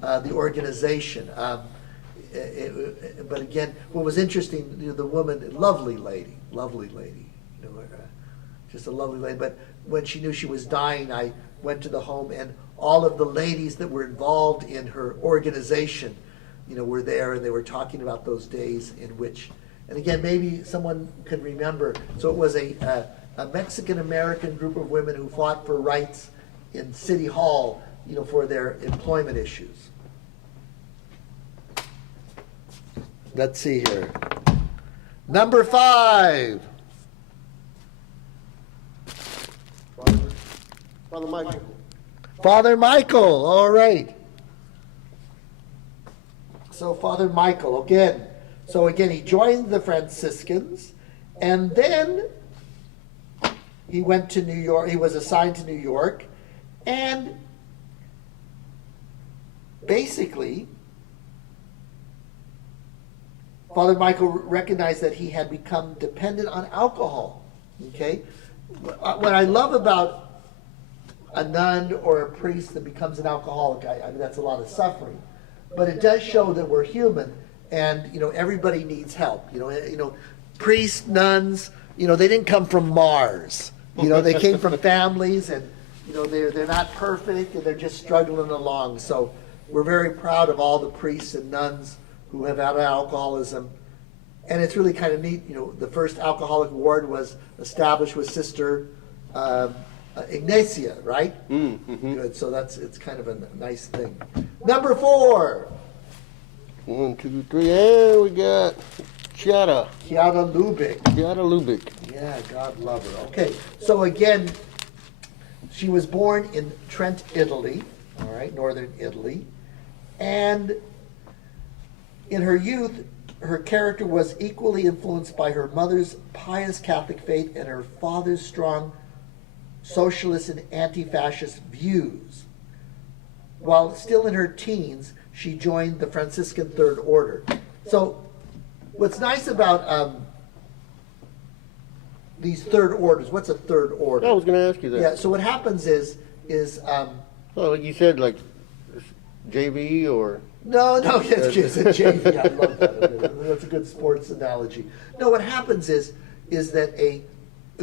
the organization. But again, what was interesting, you know, the woman, lovely lady, you know, just a lovely lady. But when she knew she was dying, I went to the home, and all of the ladies that were involved in her organization, you know, were there, and they were talking about those days in which, and again, maybe someone can remember. So it was a Mexican-American group of women who fought for rights in City Hall, you know, for their employment issues. Let's see here. Number 5. Father Michael. Father Michael, all right. So Father Michael, again, he joined the Franciscans, and then he went to New York. He was assigned to New York, and basically, Father Michael recognized that he had become dependent on alcohol. Okay? What I love about a nun or a priest that becomes an alcoholic, I mean, that's a lot of suffering. But it does show that we're human, and, you know, everybody needs help. You know, priests, nuns, you know, they didn't come from Mars. You know, they came from families, and, you know, they're not perfect, and they're just struggling along. So we're very proud of all the priests and nuns who have had alcoholism. And it's really kind of neat. You know, the first alcoholic ward was established with Sister Ignacia, right? Good. So it's kind of a nice thing. Number 4. 1, 2, 3, and we got Chiara Lubick. Yeah, God love her. Okay, so again, she was born in Trent, Italy, all right, northern Italy, and in her youth, her character was equally influenced by her mother's pious Catholic faith and her father's strong socialist and anti-fascist views. while still in her teens, she joined the Franciscan Third Order. So what's nice about these third orders, what's a third order? I was going to ask you that. Yeah, so what happens is Well, you said like JV or... no, it's a JV. I love that. That's a good sports analogy. No, what happens is that a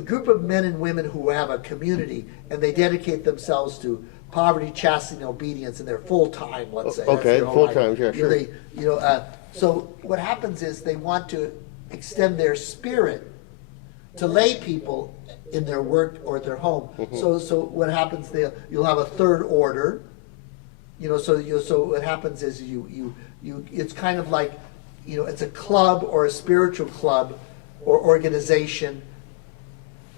group of men and women who have a community and they dedicate themselves to poverty, chastity, and obedience, and they're full time. Let's say. Okay, full time. Yeah, You know, sure. so what happens is they want to extend their spirit to lay people in their work or at their home. Mm-hmm. So what happens there? You'll have a third order. So what happens is you it's kind of like, it's a club or a spiritual club or organization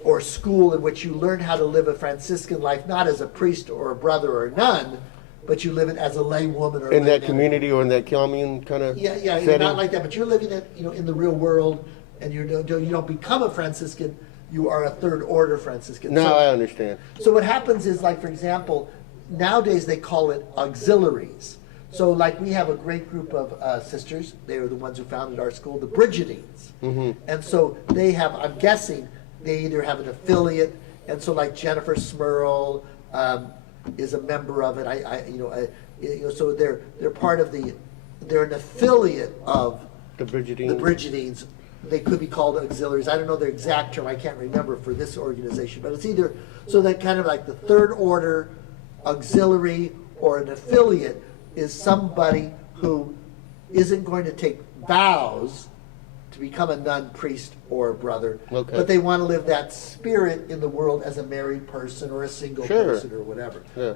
or school in which you learn how to live a Franciscan life, not as a priest or a brother or a nun, but you live it as a lay woman or In lay that man. community or in that commune kind of Yeah, setting? not like that, but you're living it, in the real world, and you don't become a Franciscan. You are a third order Franciscan. No, So- I understand. so what happens is, like, for example, nowadays they call it auxiliaries. So like we have a great group of sisters. They are the ones who founded our school, the Brigidines. Mm-hmm. And so they have, I'm guessing, they either have an affiliate, and so like Jennifer Smurl is a member of it. So they're part of they're an affiliate of The Brigidine. the Brigidines. They could be called auxiliaries. I don't know their exact term. I can't remember for this organization, but it's either, so that kind of like the third order auxiliary or an affiliate is somebody who isn't going to take vows to become a nun, priest, or a brother, Okay. but they want to live that spirit in the world as a married person or a single Sure. person or whatever. Yeah.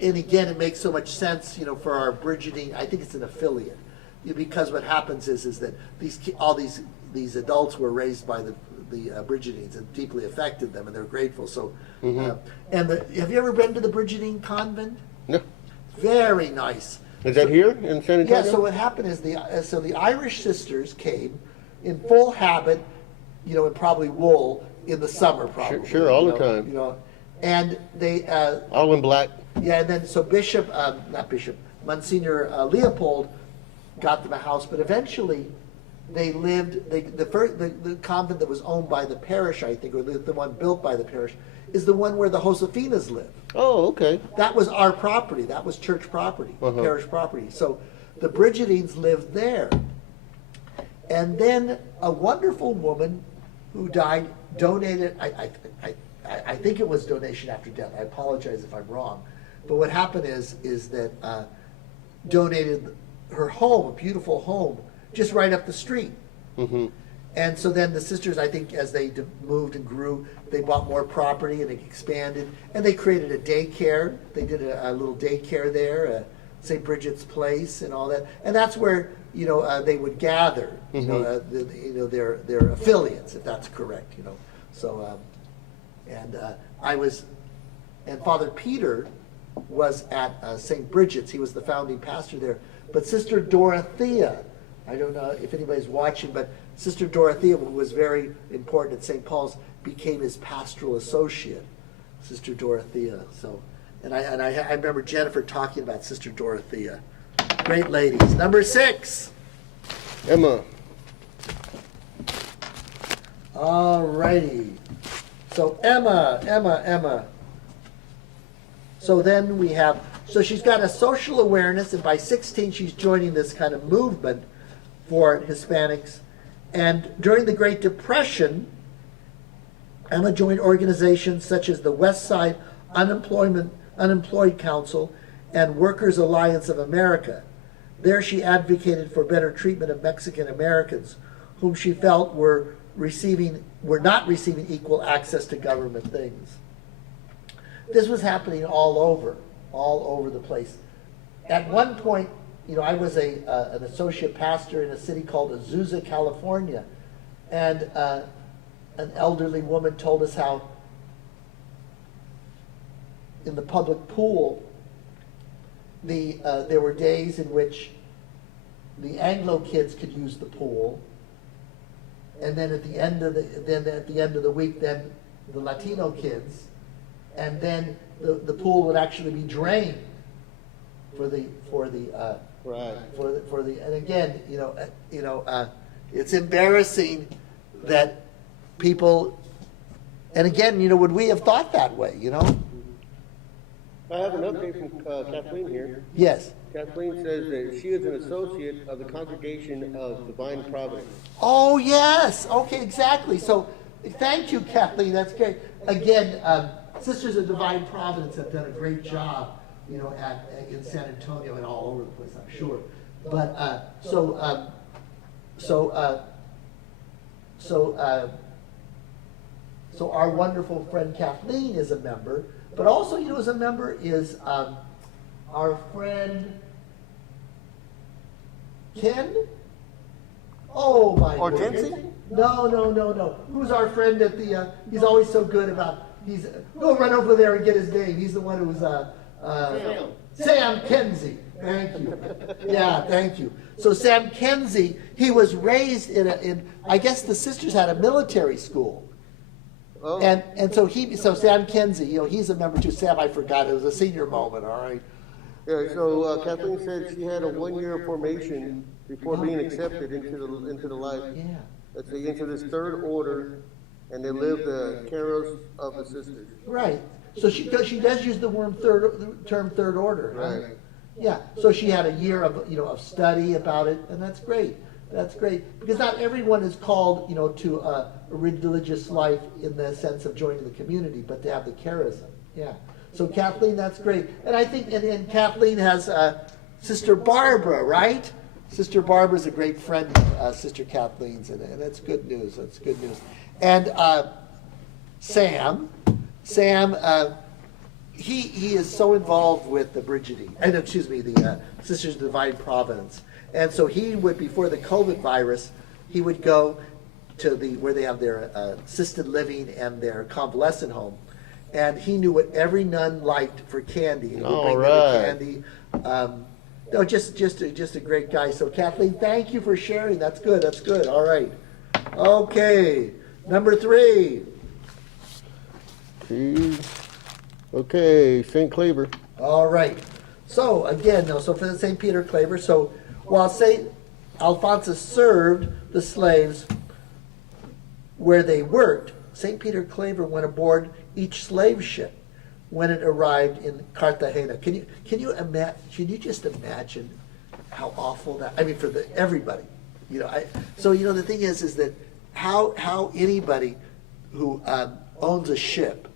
And again, it makes so much sense, for our Brigidine. I think it's an affiliate, because what happens is that all these adults were raised by the Brigidines and deeply affected them, and they're grateful. So, have you ever been to the Brigidine convent? No. Very nice. Is that here in San Antonio? Yeah, so what happened is the Irish sisters came in full habit, and probably wool in the summer, probably. Sure, all the time. And they, All in black. yeah, and then so Monsignor Leopold got them a house, but eventually they lived. The convent that was owned by the parish, I think, or the one built by the parish, is the one where the Josefinas live. Oh, okay. That was our property. That was church property, parish property. So the Brigidines lived there. And then a wonderful woman who died donated, I think it was donation after death. I apologize if I'm wrong. But what happened is that donated her home, a beautiful home, just right up the street. Mm-hmm. And so then the sisters, I think, as they moved and grew, they bought more property and it expanded. And they created a daycare. They did a little daycare there, St. Bridget's Place and all that. And that's where, they would gather, their affiliates, if that's correct, So, and Father Peter was at St. Bridget's. He was the founding pastor there. But Sister Dorothea, I don't know if anybody's watching, but Sister Dorothea, who was very important at St. Paul's, became his pastoral associate, Sister Dorothea. So, and I remember Jennifer talking about Sister Dorothea. Great ladies. Number 6. Emma. All righty. So Emma. So then we have, so she's got a social awareness, and by 16 she's joining this kind of movement for Hispanics. And during the Great Depression, Emma joined organizations such as the West Side Unemployed Council and Workers Alliance of America. There she advocated for better treatment of Mexican Americans, whom she felt were not receiving equal access to government things. This was happening all over the place. At one point, I was an associate pastor in a city called Azusa, California, and an elderly woman told us how in the public pool, there were days in which the Anglo kids could use the pool, and then at the end of the week, then the Latino kids, and then the pool would actually be drained for the Right. and again, it's embarrassing that people, and again, would we have thought that way, I have an update from Kathleen here. Yes. Kathleen says that she is an associate of the Congregation of Divine Providence. Oh, yes. Okay, exactly. So thank you, Kathleen. That's great. Again, Sisters of Divine Providence have done a great job, in San Antonio and all over the place, I'm sure. But so our wonderful friend Kathleen is a member, but also, as a member is our friend Ken. Oh my Or goodness. Jency? No. Who's our friend at the? He's always so good about. Go run over there and get his name. He's the one who was Sam Kenzie. Thank you. Yeah, thank you. So Sam Kenzie, he was raised in I guess the sisters had a military school. Oh. And so Sam Kenzie, he's a member too. Sam, I forgot, it was a senior moment, all right. Yeah, so Kathleen said she had a 1-year formation before being accepted into the life. Yeah. Let's say into this third order, and they live the carols of the sisters. Right. So she does use the term third order. Huh? Right. Yeah. So she had a year of study about it, and that's great. That's great because not everyone is called to a religious life in the sense of joining the community, but to have the charism. Yeah. So Kathleen, that's great, and I think and Kathleen has Sister Barbara, right? Sister Barbara's a great friend of Sister Kathleen's, and that's good news. That's good news. And Sam, he is so involved with the the Sisters of Divine Providence, and so he would, before the COVID virus, he would go to where they have their assisted living and their convalescent home, and he knew what every nun liked for candy. He would bring them the candy. No, just a great guy. So Kathleen, thank you for sharing. That's good. That's good. All right. Okay. Number 3. Okay, St. Claver. All right. So again, so for the St. Peter Claver, so while St. Alphonsus served the slaves where they worked, St. Peter Claver went aboard each slave ship when it arrived in Cartagena. Can you just imagine how awful that? I mean, for everybody, So the thing is that how anybody who owns a ship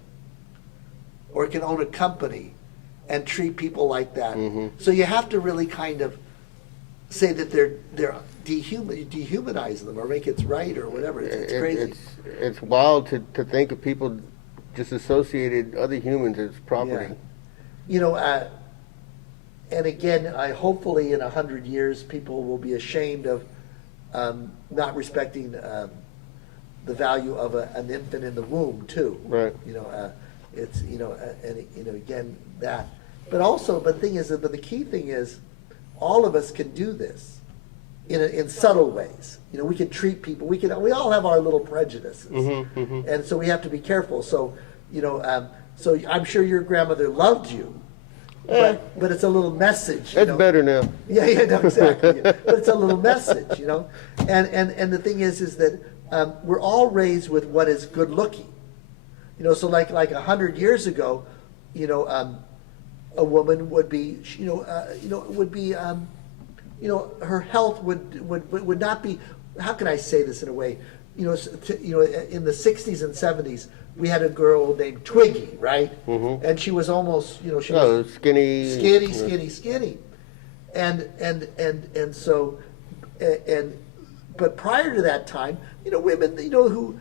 or can own a company and treat people like that. Mm-hmm. So you have to really kind of say that they're dehumanize them or make it right or whatever. It's crazy. It's wild to think of people just associated other humans as property. Yeah. And again, hopefully in 100 years, people will be ashamed of not respecting the value of an infant in the womb too. Right. It's again that, but the key thing is, all of us can do this in subtle ways. We can treat people. We all have our little prejudices, and so we have to be careful. So so I'm sure your grandmother loved you, but it's a little message. That's better now. Yeah, no, exactly. But it's a little message, And the thing is that we're all raised with what is good looking. So like 100 years ago, a woman would be, her health would not be. How can I say this in a way? In the 60s and 70s, we had a girl named Twiggy, right? Mm-hmm. And she was almost, she was skinny. And so, but prior to that time, women, who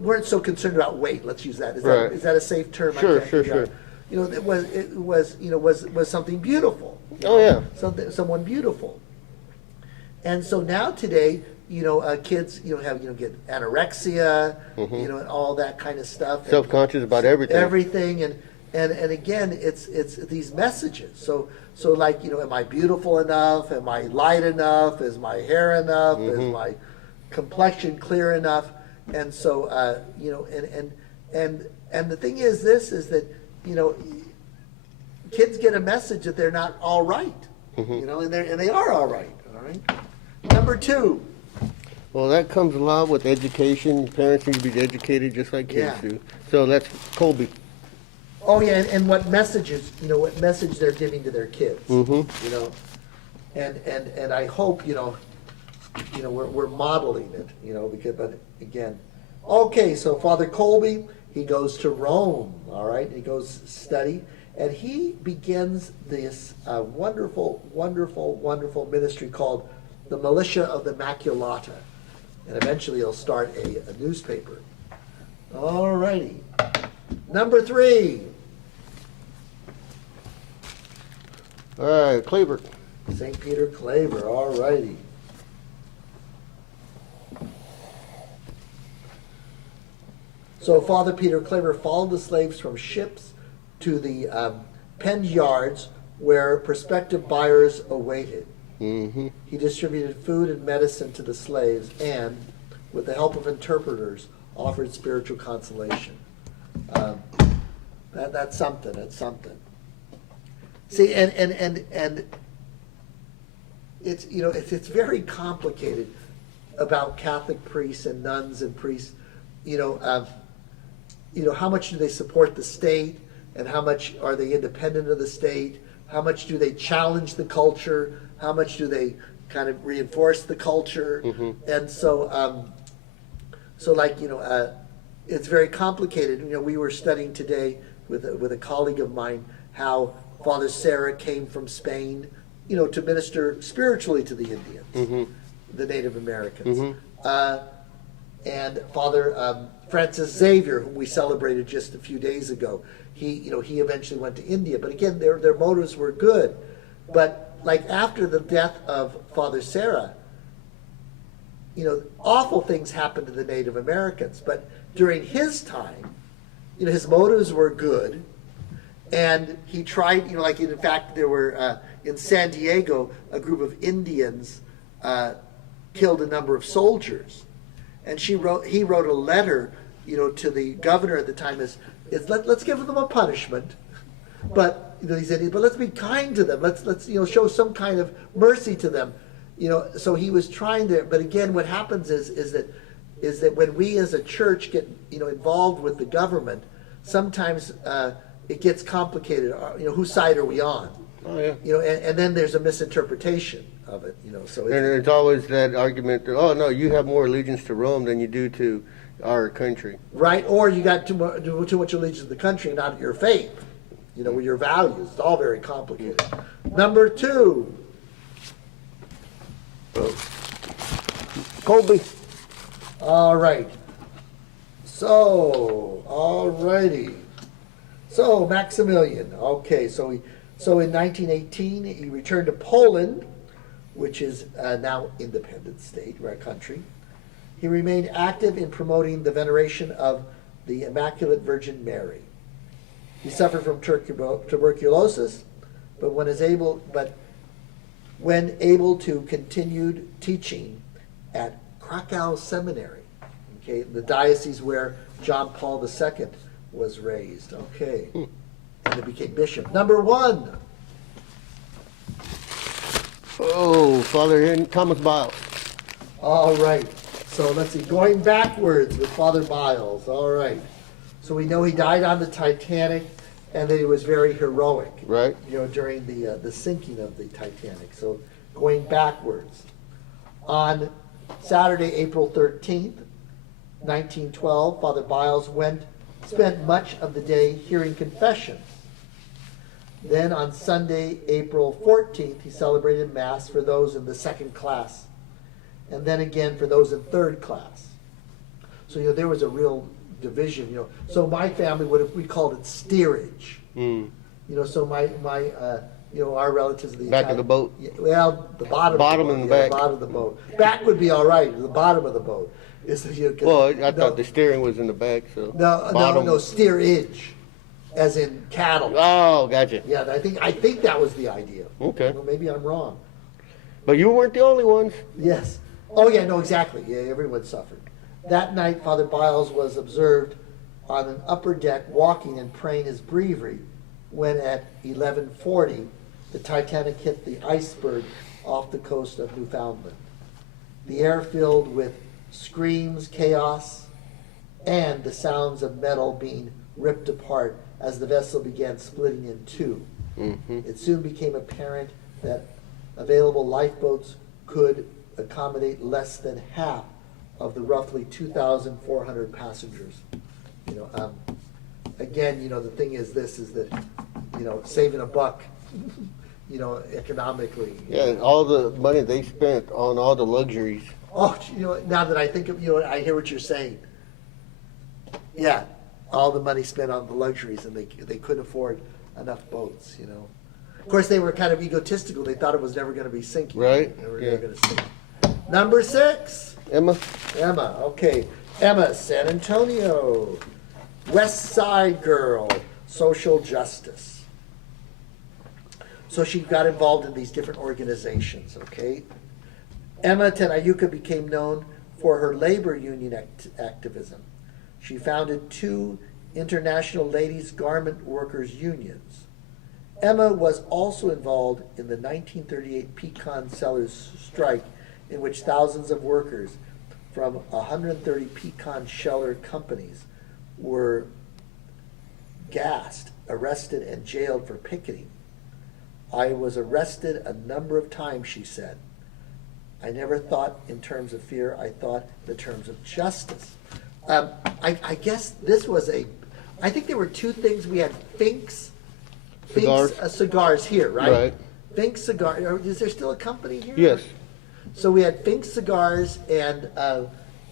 weren't so concerned about weight. Let's use that. Is that a safe term? Sure. It was something beautiful. Oh yeah. Someone beautiful. And so now today, kids, get anorexia, and all that kind of stuff. Self-conscious about everything. Everything, and again, it's these messages. So like, am I beautiful enough? Am I light enough? Is my hair enough? Is my complexion clear enough? And so, And the thing is this, is that, you know, kids get a message that they're not all right, you know, and they are all right, all right? Number 2. Well, that comes along with education. Parents need to be educated just like kids Yeah. do. So that's Colby. Oh, yeah, and what messages, you know, what message they're giving to their kids, you know? And I hope, you know, we're modeling it, you know, because, but again, okay, so Father Colby, he goes to Rome, all right? He goes study, and he begins this wonderful, wonderful, wonderful ministry called the Militia of the Immaculata. And eventually he'll start a newspaper. All righty. Number 3, All right, Cleaver. St. Peter Claver, all righty. So Father Peter Claver followed the slaves from ships to the penned yards where prospective buyers awaited. He distributed food and medicine to the slaves and, with the help of interpreters, offered spiritual consolation. That's something. That's something. See, and it's, you know, it's very complicated about Catholic priests and nuns and priests. You know, how much do they support the state, and how much are they independent of the state? How much do they challenge the culture? How much do they kind of reinforce the culture? And so, like, you know, it's very complicated. You know, we were studying today with a colleague of mine how Father Sarah came from Spain, you know, to minister spiritually to the Indians, the Native Americans. And Father Francis Xavier, whom we celebrated just a few days ago, he eventually went to India. But again, their motives were good. But like after the death of Father Sarah, you know, awful things happened to the Native Americans. But during his time, you know, his motives were good. And he tried, you know, like in fact, there were, in San Diego, a group of Indians killed a number of soldiers. And he wrote a letter, you know, to the governor at the time, let's give them a punishment. But, you know, he said, but let's be kind to them. Let's you know, show some kind of mercy to them. You know, so he was trying to, but again, what happens is that when we as a church get, you know, involved with the government, sometimes it gets complicated. You know, whose side are we on? Oh, yeah. You know, and then there's a misinterpretation of it, you know. So And there's always that argument that, oh, no, you have more allegiance to Rome than you do to our country. right, or you got too much allegiance to the country, not your faith, you know, with your values. It's all very complicated. Number 2, Colby. all right. So, all righty. So, Maximilian, okay, so in 1918, he returned to Poland, which is now independent state, or country. He remained active in promoting the veneration of the Immaculate Virgin Mary. He suffered from tuberculosis, but when able to continued teaching at Krakow Seminary, okay, the diocese where John Paul II was raised, okay, and he became bishop. Number 1. Oh, Father Thomas Biles. All right. So let's see. Going backwards with Father Biles. All right. So we know he died on the Titanic, and that he was very heroic. Right. You know, during the sinking of the Titanic. So going backwards. On Saturday, April 13th, 1912, Father Biles spent much of the day hearing confessions. Then on Sunday, April 14th, he celebrated Mass for those in the second class, and then again for those in third class. So, you know, there was a real division, you know. So my family we called it steerage. You know, so my you know, our relatives, the Back of the boat. Yeah, well, the bottom. Bottom of the boat, and yeah, back. the bottom of the boat. Back would be all right. The bottom of the boat is, you know, Well, I thought the steering was in the back, so. no, steerage, as in cattle. Oh, gotcha. Yeah, I think that was the idea. Okay. Well, maybe I'm wrong. But you weren't the only ones. Yes. Oh, yeah, no, exactly. Yeah, everyone suffered. That night, Father Biles was observed on an upper deck walking and praying his breviary when at 11:40 the Titanic hit the iceberg off the coast of Newfoundland. The air filled with screams, chaos, and the sounds of metal being ripped apart as the vessel began splitting in two. It soon became apparent that available lifeboats could accommodate less than half of the roughly 2,400 passengers. Again, the thing is that, saving a buck, economically. Yeah, and all the money they spent on all the luxuries. Oh, now that I think of, I hear what you're saying. Yeah, all the money spent on the luxuries, and they couldn't afford enough boats, Of course, they were kind of egotistical. They thought it was never going to be sinking. Right, They were yeah. never going to sink. Number 6. Emma? Emma, okay. Emma, San Antonio. West Side Girl, social justice. So she got involved in these different organizations, okay? Emma Tenayuka became known for her labor union activism. She founded 2 international ladies' garment workers' unions. Emma was also involved in the 1938 pecan sellers' strike, in which thousands of workers from 130 pecan sheller companies were gassed, arrested, and jailed for picketing. I was arrested a number of times, she said. I never thought in terms of fear, I thought in terms of justice. I guess this was I think there were 2 things. We had Fink's Cigars. Cigars here, right? Right. Fink's Cigar. Is there still a company here? Yes. So we had Fink's Cigars and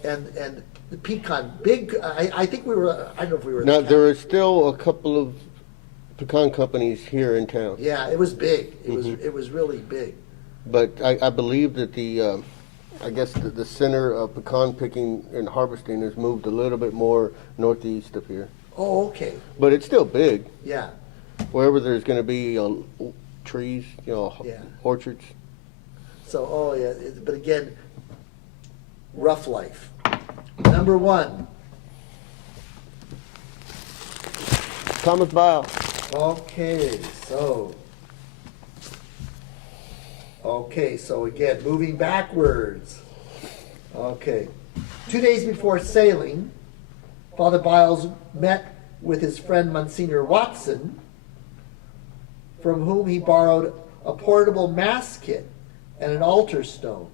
the pecan. Big. I think we were. I don't know if we were. Now, there are still a couple of pecan companies here in town. Yeah, it was big. It was really big. But I believe that I guess the center of pecan picking and harvesting has moved a little bit more northeast of here. Oh, okay. But it's still big. Yeah. Wherever there's going to be trees, Yeah. orchards. So, but again, rough life. Number 1. Thomas Bile. Okay, so again, moving backwards. Okay. 2 days before sailing, Father Biles met with his friend Monsignor Watson, from whom he borrowed a portable mass kit and an altar stone,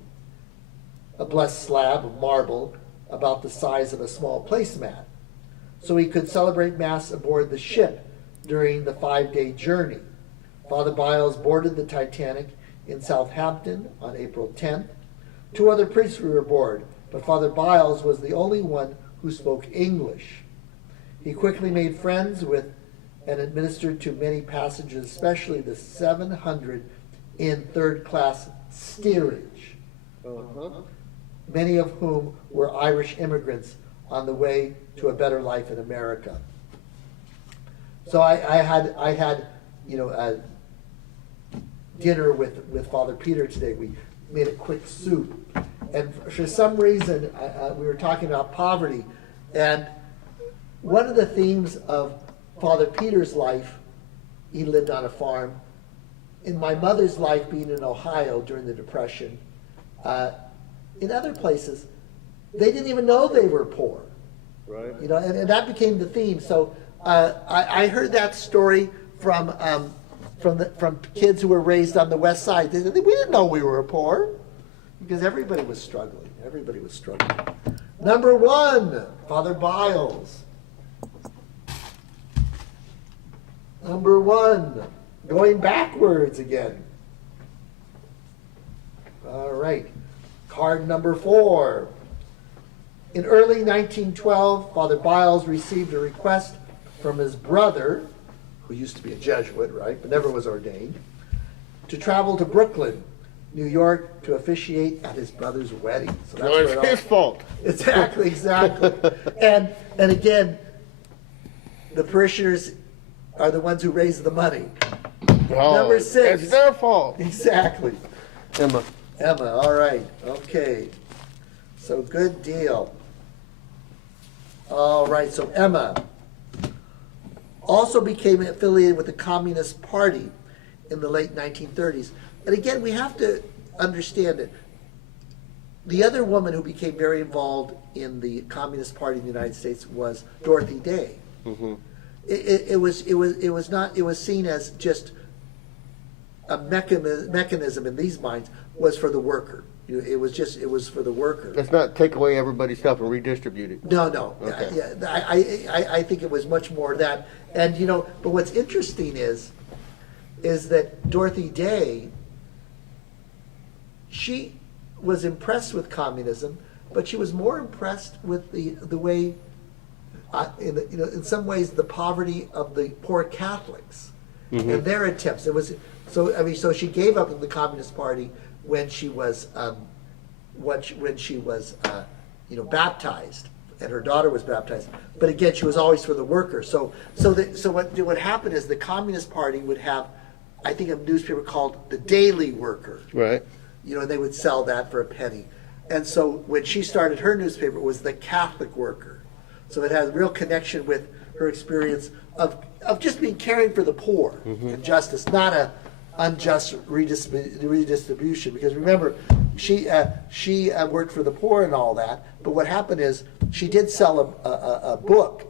a blessed slab of marble about the size of a small placemat, so he could celebrate Mass aboard the ship during the 5-day journey. Father Biles boarded the Titanic in Southampton on April 10th. 2 other priests were aboard, but Father Biles was the only one who spoke English. He quickly made friends with and administered to many passengers, especially the 700 in 3rd class steerage, many of whom were Irish immigrants on the way to a better life in America. So I had dinner with Father Peter today. We made a quick soup, and for some reason we were talking about poverty, and one of the themes of Father Peter's life, he lived on a farm. In my mother's life, being in Ohio during the Depression, in other places, they didn't even know they were poor. Right. And that became the theme. So I heard that story from kids who were raised on the West Side. We didn't know we were poor because everybody was struggling. Everybody was struggling. Number 1, Father Biles. Number 1, going backwards again. All right. Card number 4. In early 1912, Father Biles received a request from his brother, who used to be a Jesuit, right, but never was ordained, to travel to Brooklyn, New York, to officiate at his brother's wedding. So that's where It's his fault. Exactly. And again, the parishioners are the ones who raise the money. Oh, Number 6. It's their fault. Exactly. Emma. All right. Okay. So good deal. All right. So Emma, also became affiliated with the Communist Party in the late 1930s. And again, we have to understand it. The other woman who became very involved in the Communist Party in the United States was Dorothy Day. Mm-hmm. It was seen as just a mechanism in these minds was for the worker. It was for the worker. Let's not take away everybody's stuff and redistribute it. No. Okay. Yeah, I think it was much more that. And but what's interesting is that Dorothy Day, she was impressed with communism, but she was more impressed with the way, in some ways, the poverty of the poor Catholics and their attempts. It was so she gave up the Communist Party when she was baptized, and her daughter was baptized. But again, she was always for the worker. So what happened is the Communist Party would have, I think, a newspaper called the Daily Worker. Right. And they would sell that for a penny. And so when she started her newspaper, it was the Catholic Worker. So it has a real connection with her experience of just being caring for the poor and justice, not a unjust redistribution. Because remember, she worked for the poor and all that. But what happened is she did sell a book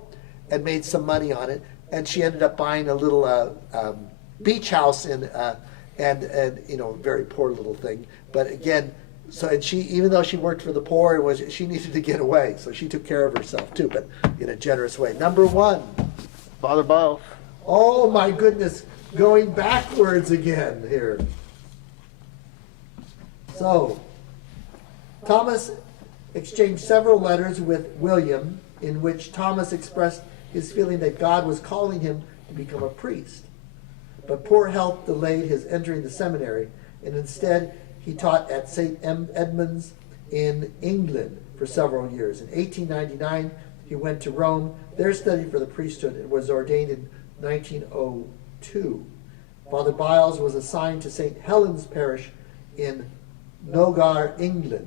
and made some money on it, and she ended up buying a little beach house in and very poor little thing. But again, and she, even though she worked for the poor, she needed to get away, so she took care of herself too, but in a generous way. Number 1. Father Biles. Oh my goodness, going backwards again here. So, Thomas exchanged several letters with William in which Thomas expressed his feeling that God was calling him to become a priest. But poor health delayed his entering the seminary, and instead he taught at St. Edmund's in England for several years. In 1899, he went to Rome, there studied for the priesthood, and was ordained in 1902. Father Biles was assigned to St. Helen's Parish in Ongar, England,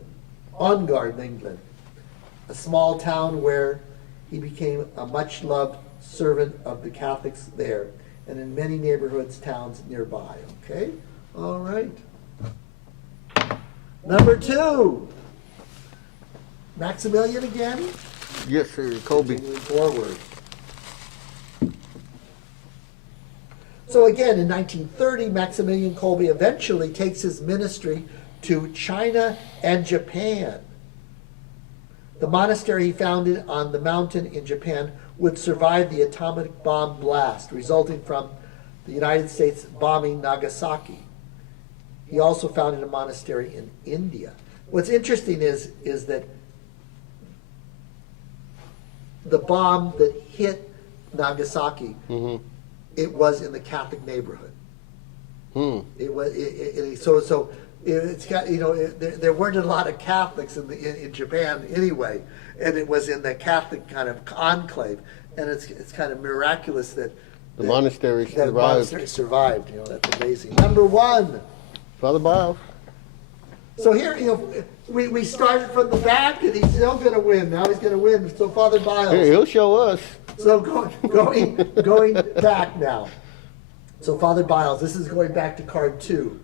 a small town where he became a much-loved servant of the Catholics there, and in many neighborhoods, towns nearby. Okay? All right. Number 2. Maximilian again? Yes, sir. Colby. Continuing forward. So again, in 1930, Maximilian Kolbe eventually takes his ministry to China and Japan. The monastery he founded on the mountain in Japan would survive the atomic bomb blast resulting from the United States bombing Nagasaki. He also founded a monastery in India. What's interesting is that the bomb that hit Nagasaki, it was in the Catholic neighborhood. It was so it's got there weren't a lot of Catholics in Japan anyway, and it was in the Catholic kind of enclave, and it's kind of miraculous that The monastery survived. The monastery survived. That's amazing. Number 1. Father Biles. So here, we started from the back, and he's still going to win. Now he's going to win. So Father Biles. Here, he'll show us. So going back now. So Father Biles, this is going back to card 2.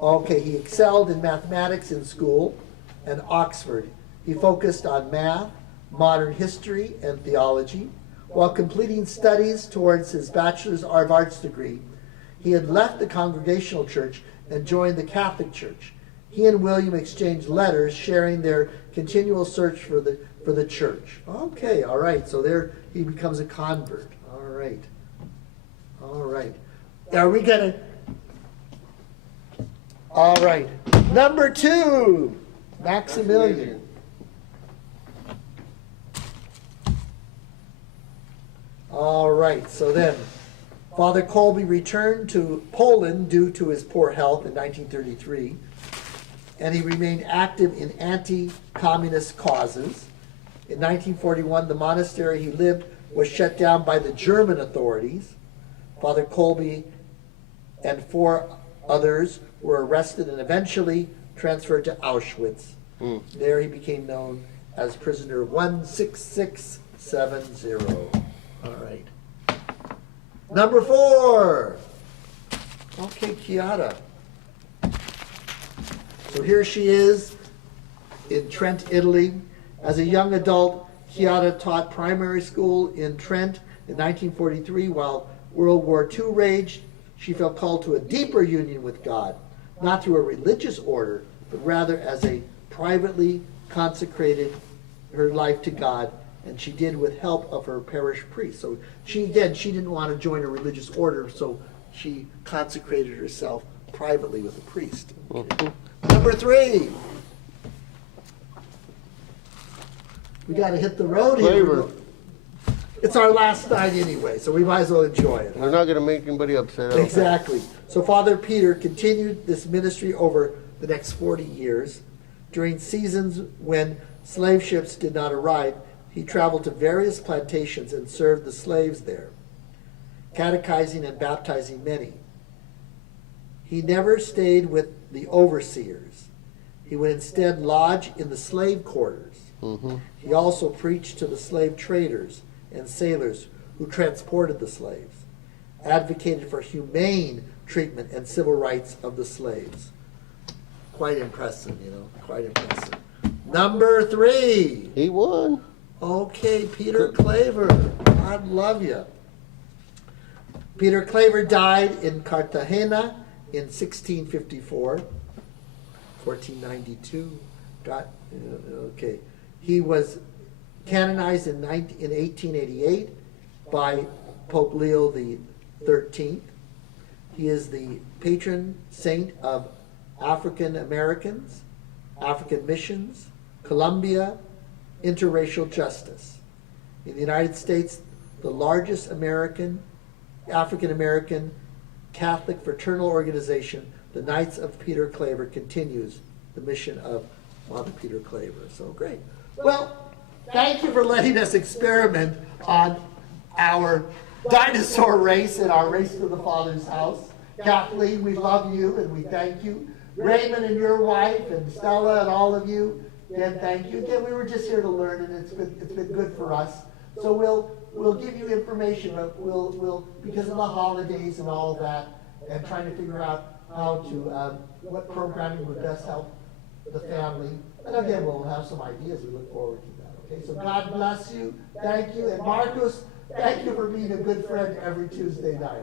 Okay, he excelled in mathematics in school and Oxford. He focused on math, modern history, and theology. While completing studies towards his Bachelor's of Arts degree, he had left the Congregational Church and joined the Catholic Church. He and William exchanged letters sharing their continual search for the church. Okay, all right, so there he becomes a convert. All right. Are we going to... All right. Number 2, Maximilian. All right, so then Father Kolbe returned to Poland due to his poor health in 1933, and he remained active in anti-communist causes. In 1941, the monastery he lived was shut down by the German authorities. Father Kolbe and 4 others were arrested and eventually transferred to Auschwitz. There he became known as prisoner 16670. All right. Number 4. Okay, Chiara. So here she is in Trent, Italy. As a young adult, Chiara taught primary school in Trent in 1943 while World War II raged. She felt called to a deeper union with God, not through a religious order, but rather as a privately consecrated her life to God, and she did with help of her parish priest. So she didn't want to join a religious order, so she consecrated herself privately with a priest. Okay. Number 3. We got to hit the road here. Flavor. It's our last night anyway, so we might as well enjoy it. We're not going to make anybody upset. Exactly. So Father Peter continued this ministry over the next 40 years. During seasons when slave ships did not arrive, he traveled to various plantations and served the slaves there, catechizing and baptizing many. He never stayed with the overseers. He would instead lodge in the slave quarters. Mm-hmm. He also preached to the slave traders and sailors who transported the slaves, advocated for humane treatment and civil rights of the slaves. Quite impressive, quite impressive. Number 3. He won. Okay, Peter Claver. God love you. Peter Claver died in Cartagena in 1654, 1492. Okay. He was canonized in 1888 by Pope Leo XIII. He is the patron saint of African Americans, African missions, Colombia, interracial justice. In the United States, the largest African American Catholic fraternal organization, the Knights of Peter Claver, continues the mission of Father Peter Claver. So great. Well, thank you for letting us experiment on our dinosaur race and our race to the Father's house. Kathleen, we love you and we thank you. Raymond and your wife and Stella and all of you, again, thank you. Again, we were just here to learn, and it's been good for us. So we'll give you information, but we'll because of the holidays and all of that, and trying to figure out how to what programming would best help the family. And again, we'll have some ideas. We look forward to that. Okay, so God bless you. Thank you. And Marcus, thank you for being a good friend every Tuesday night.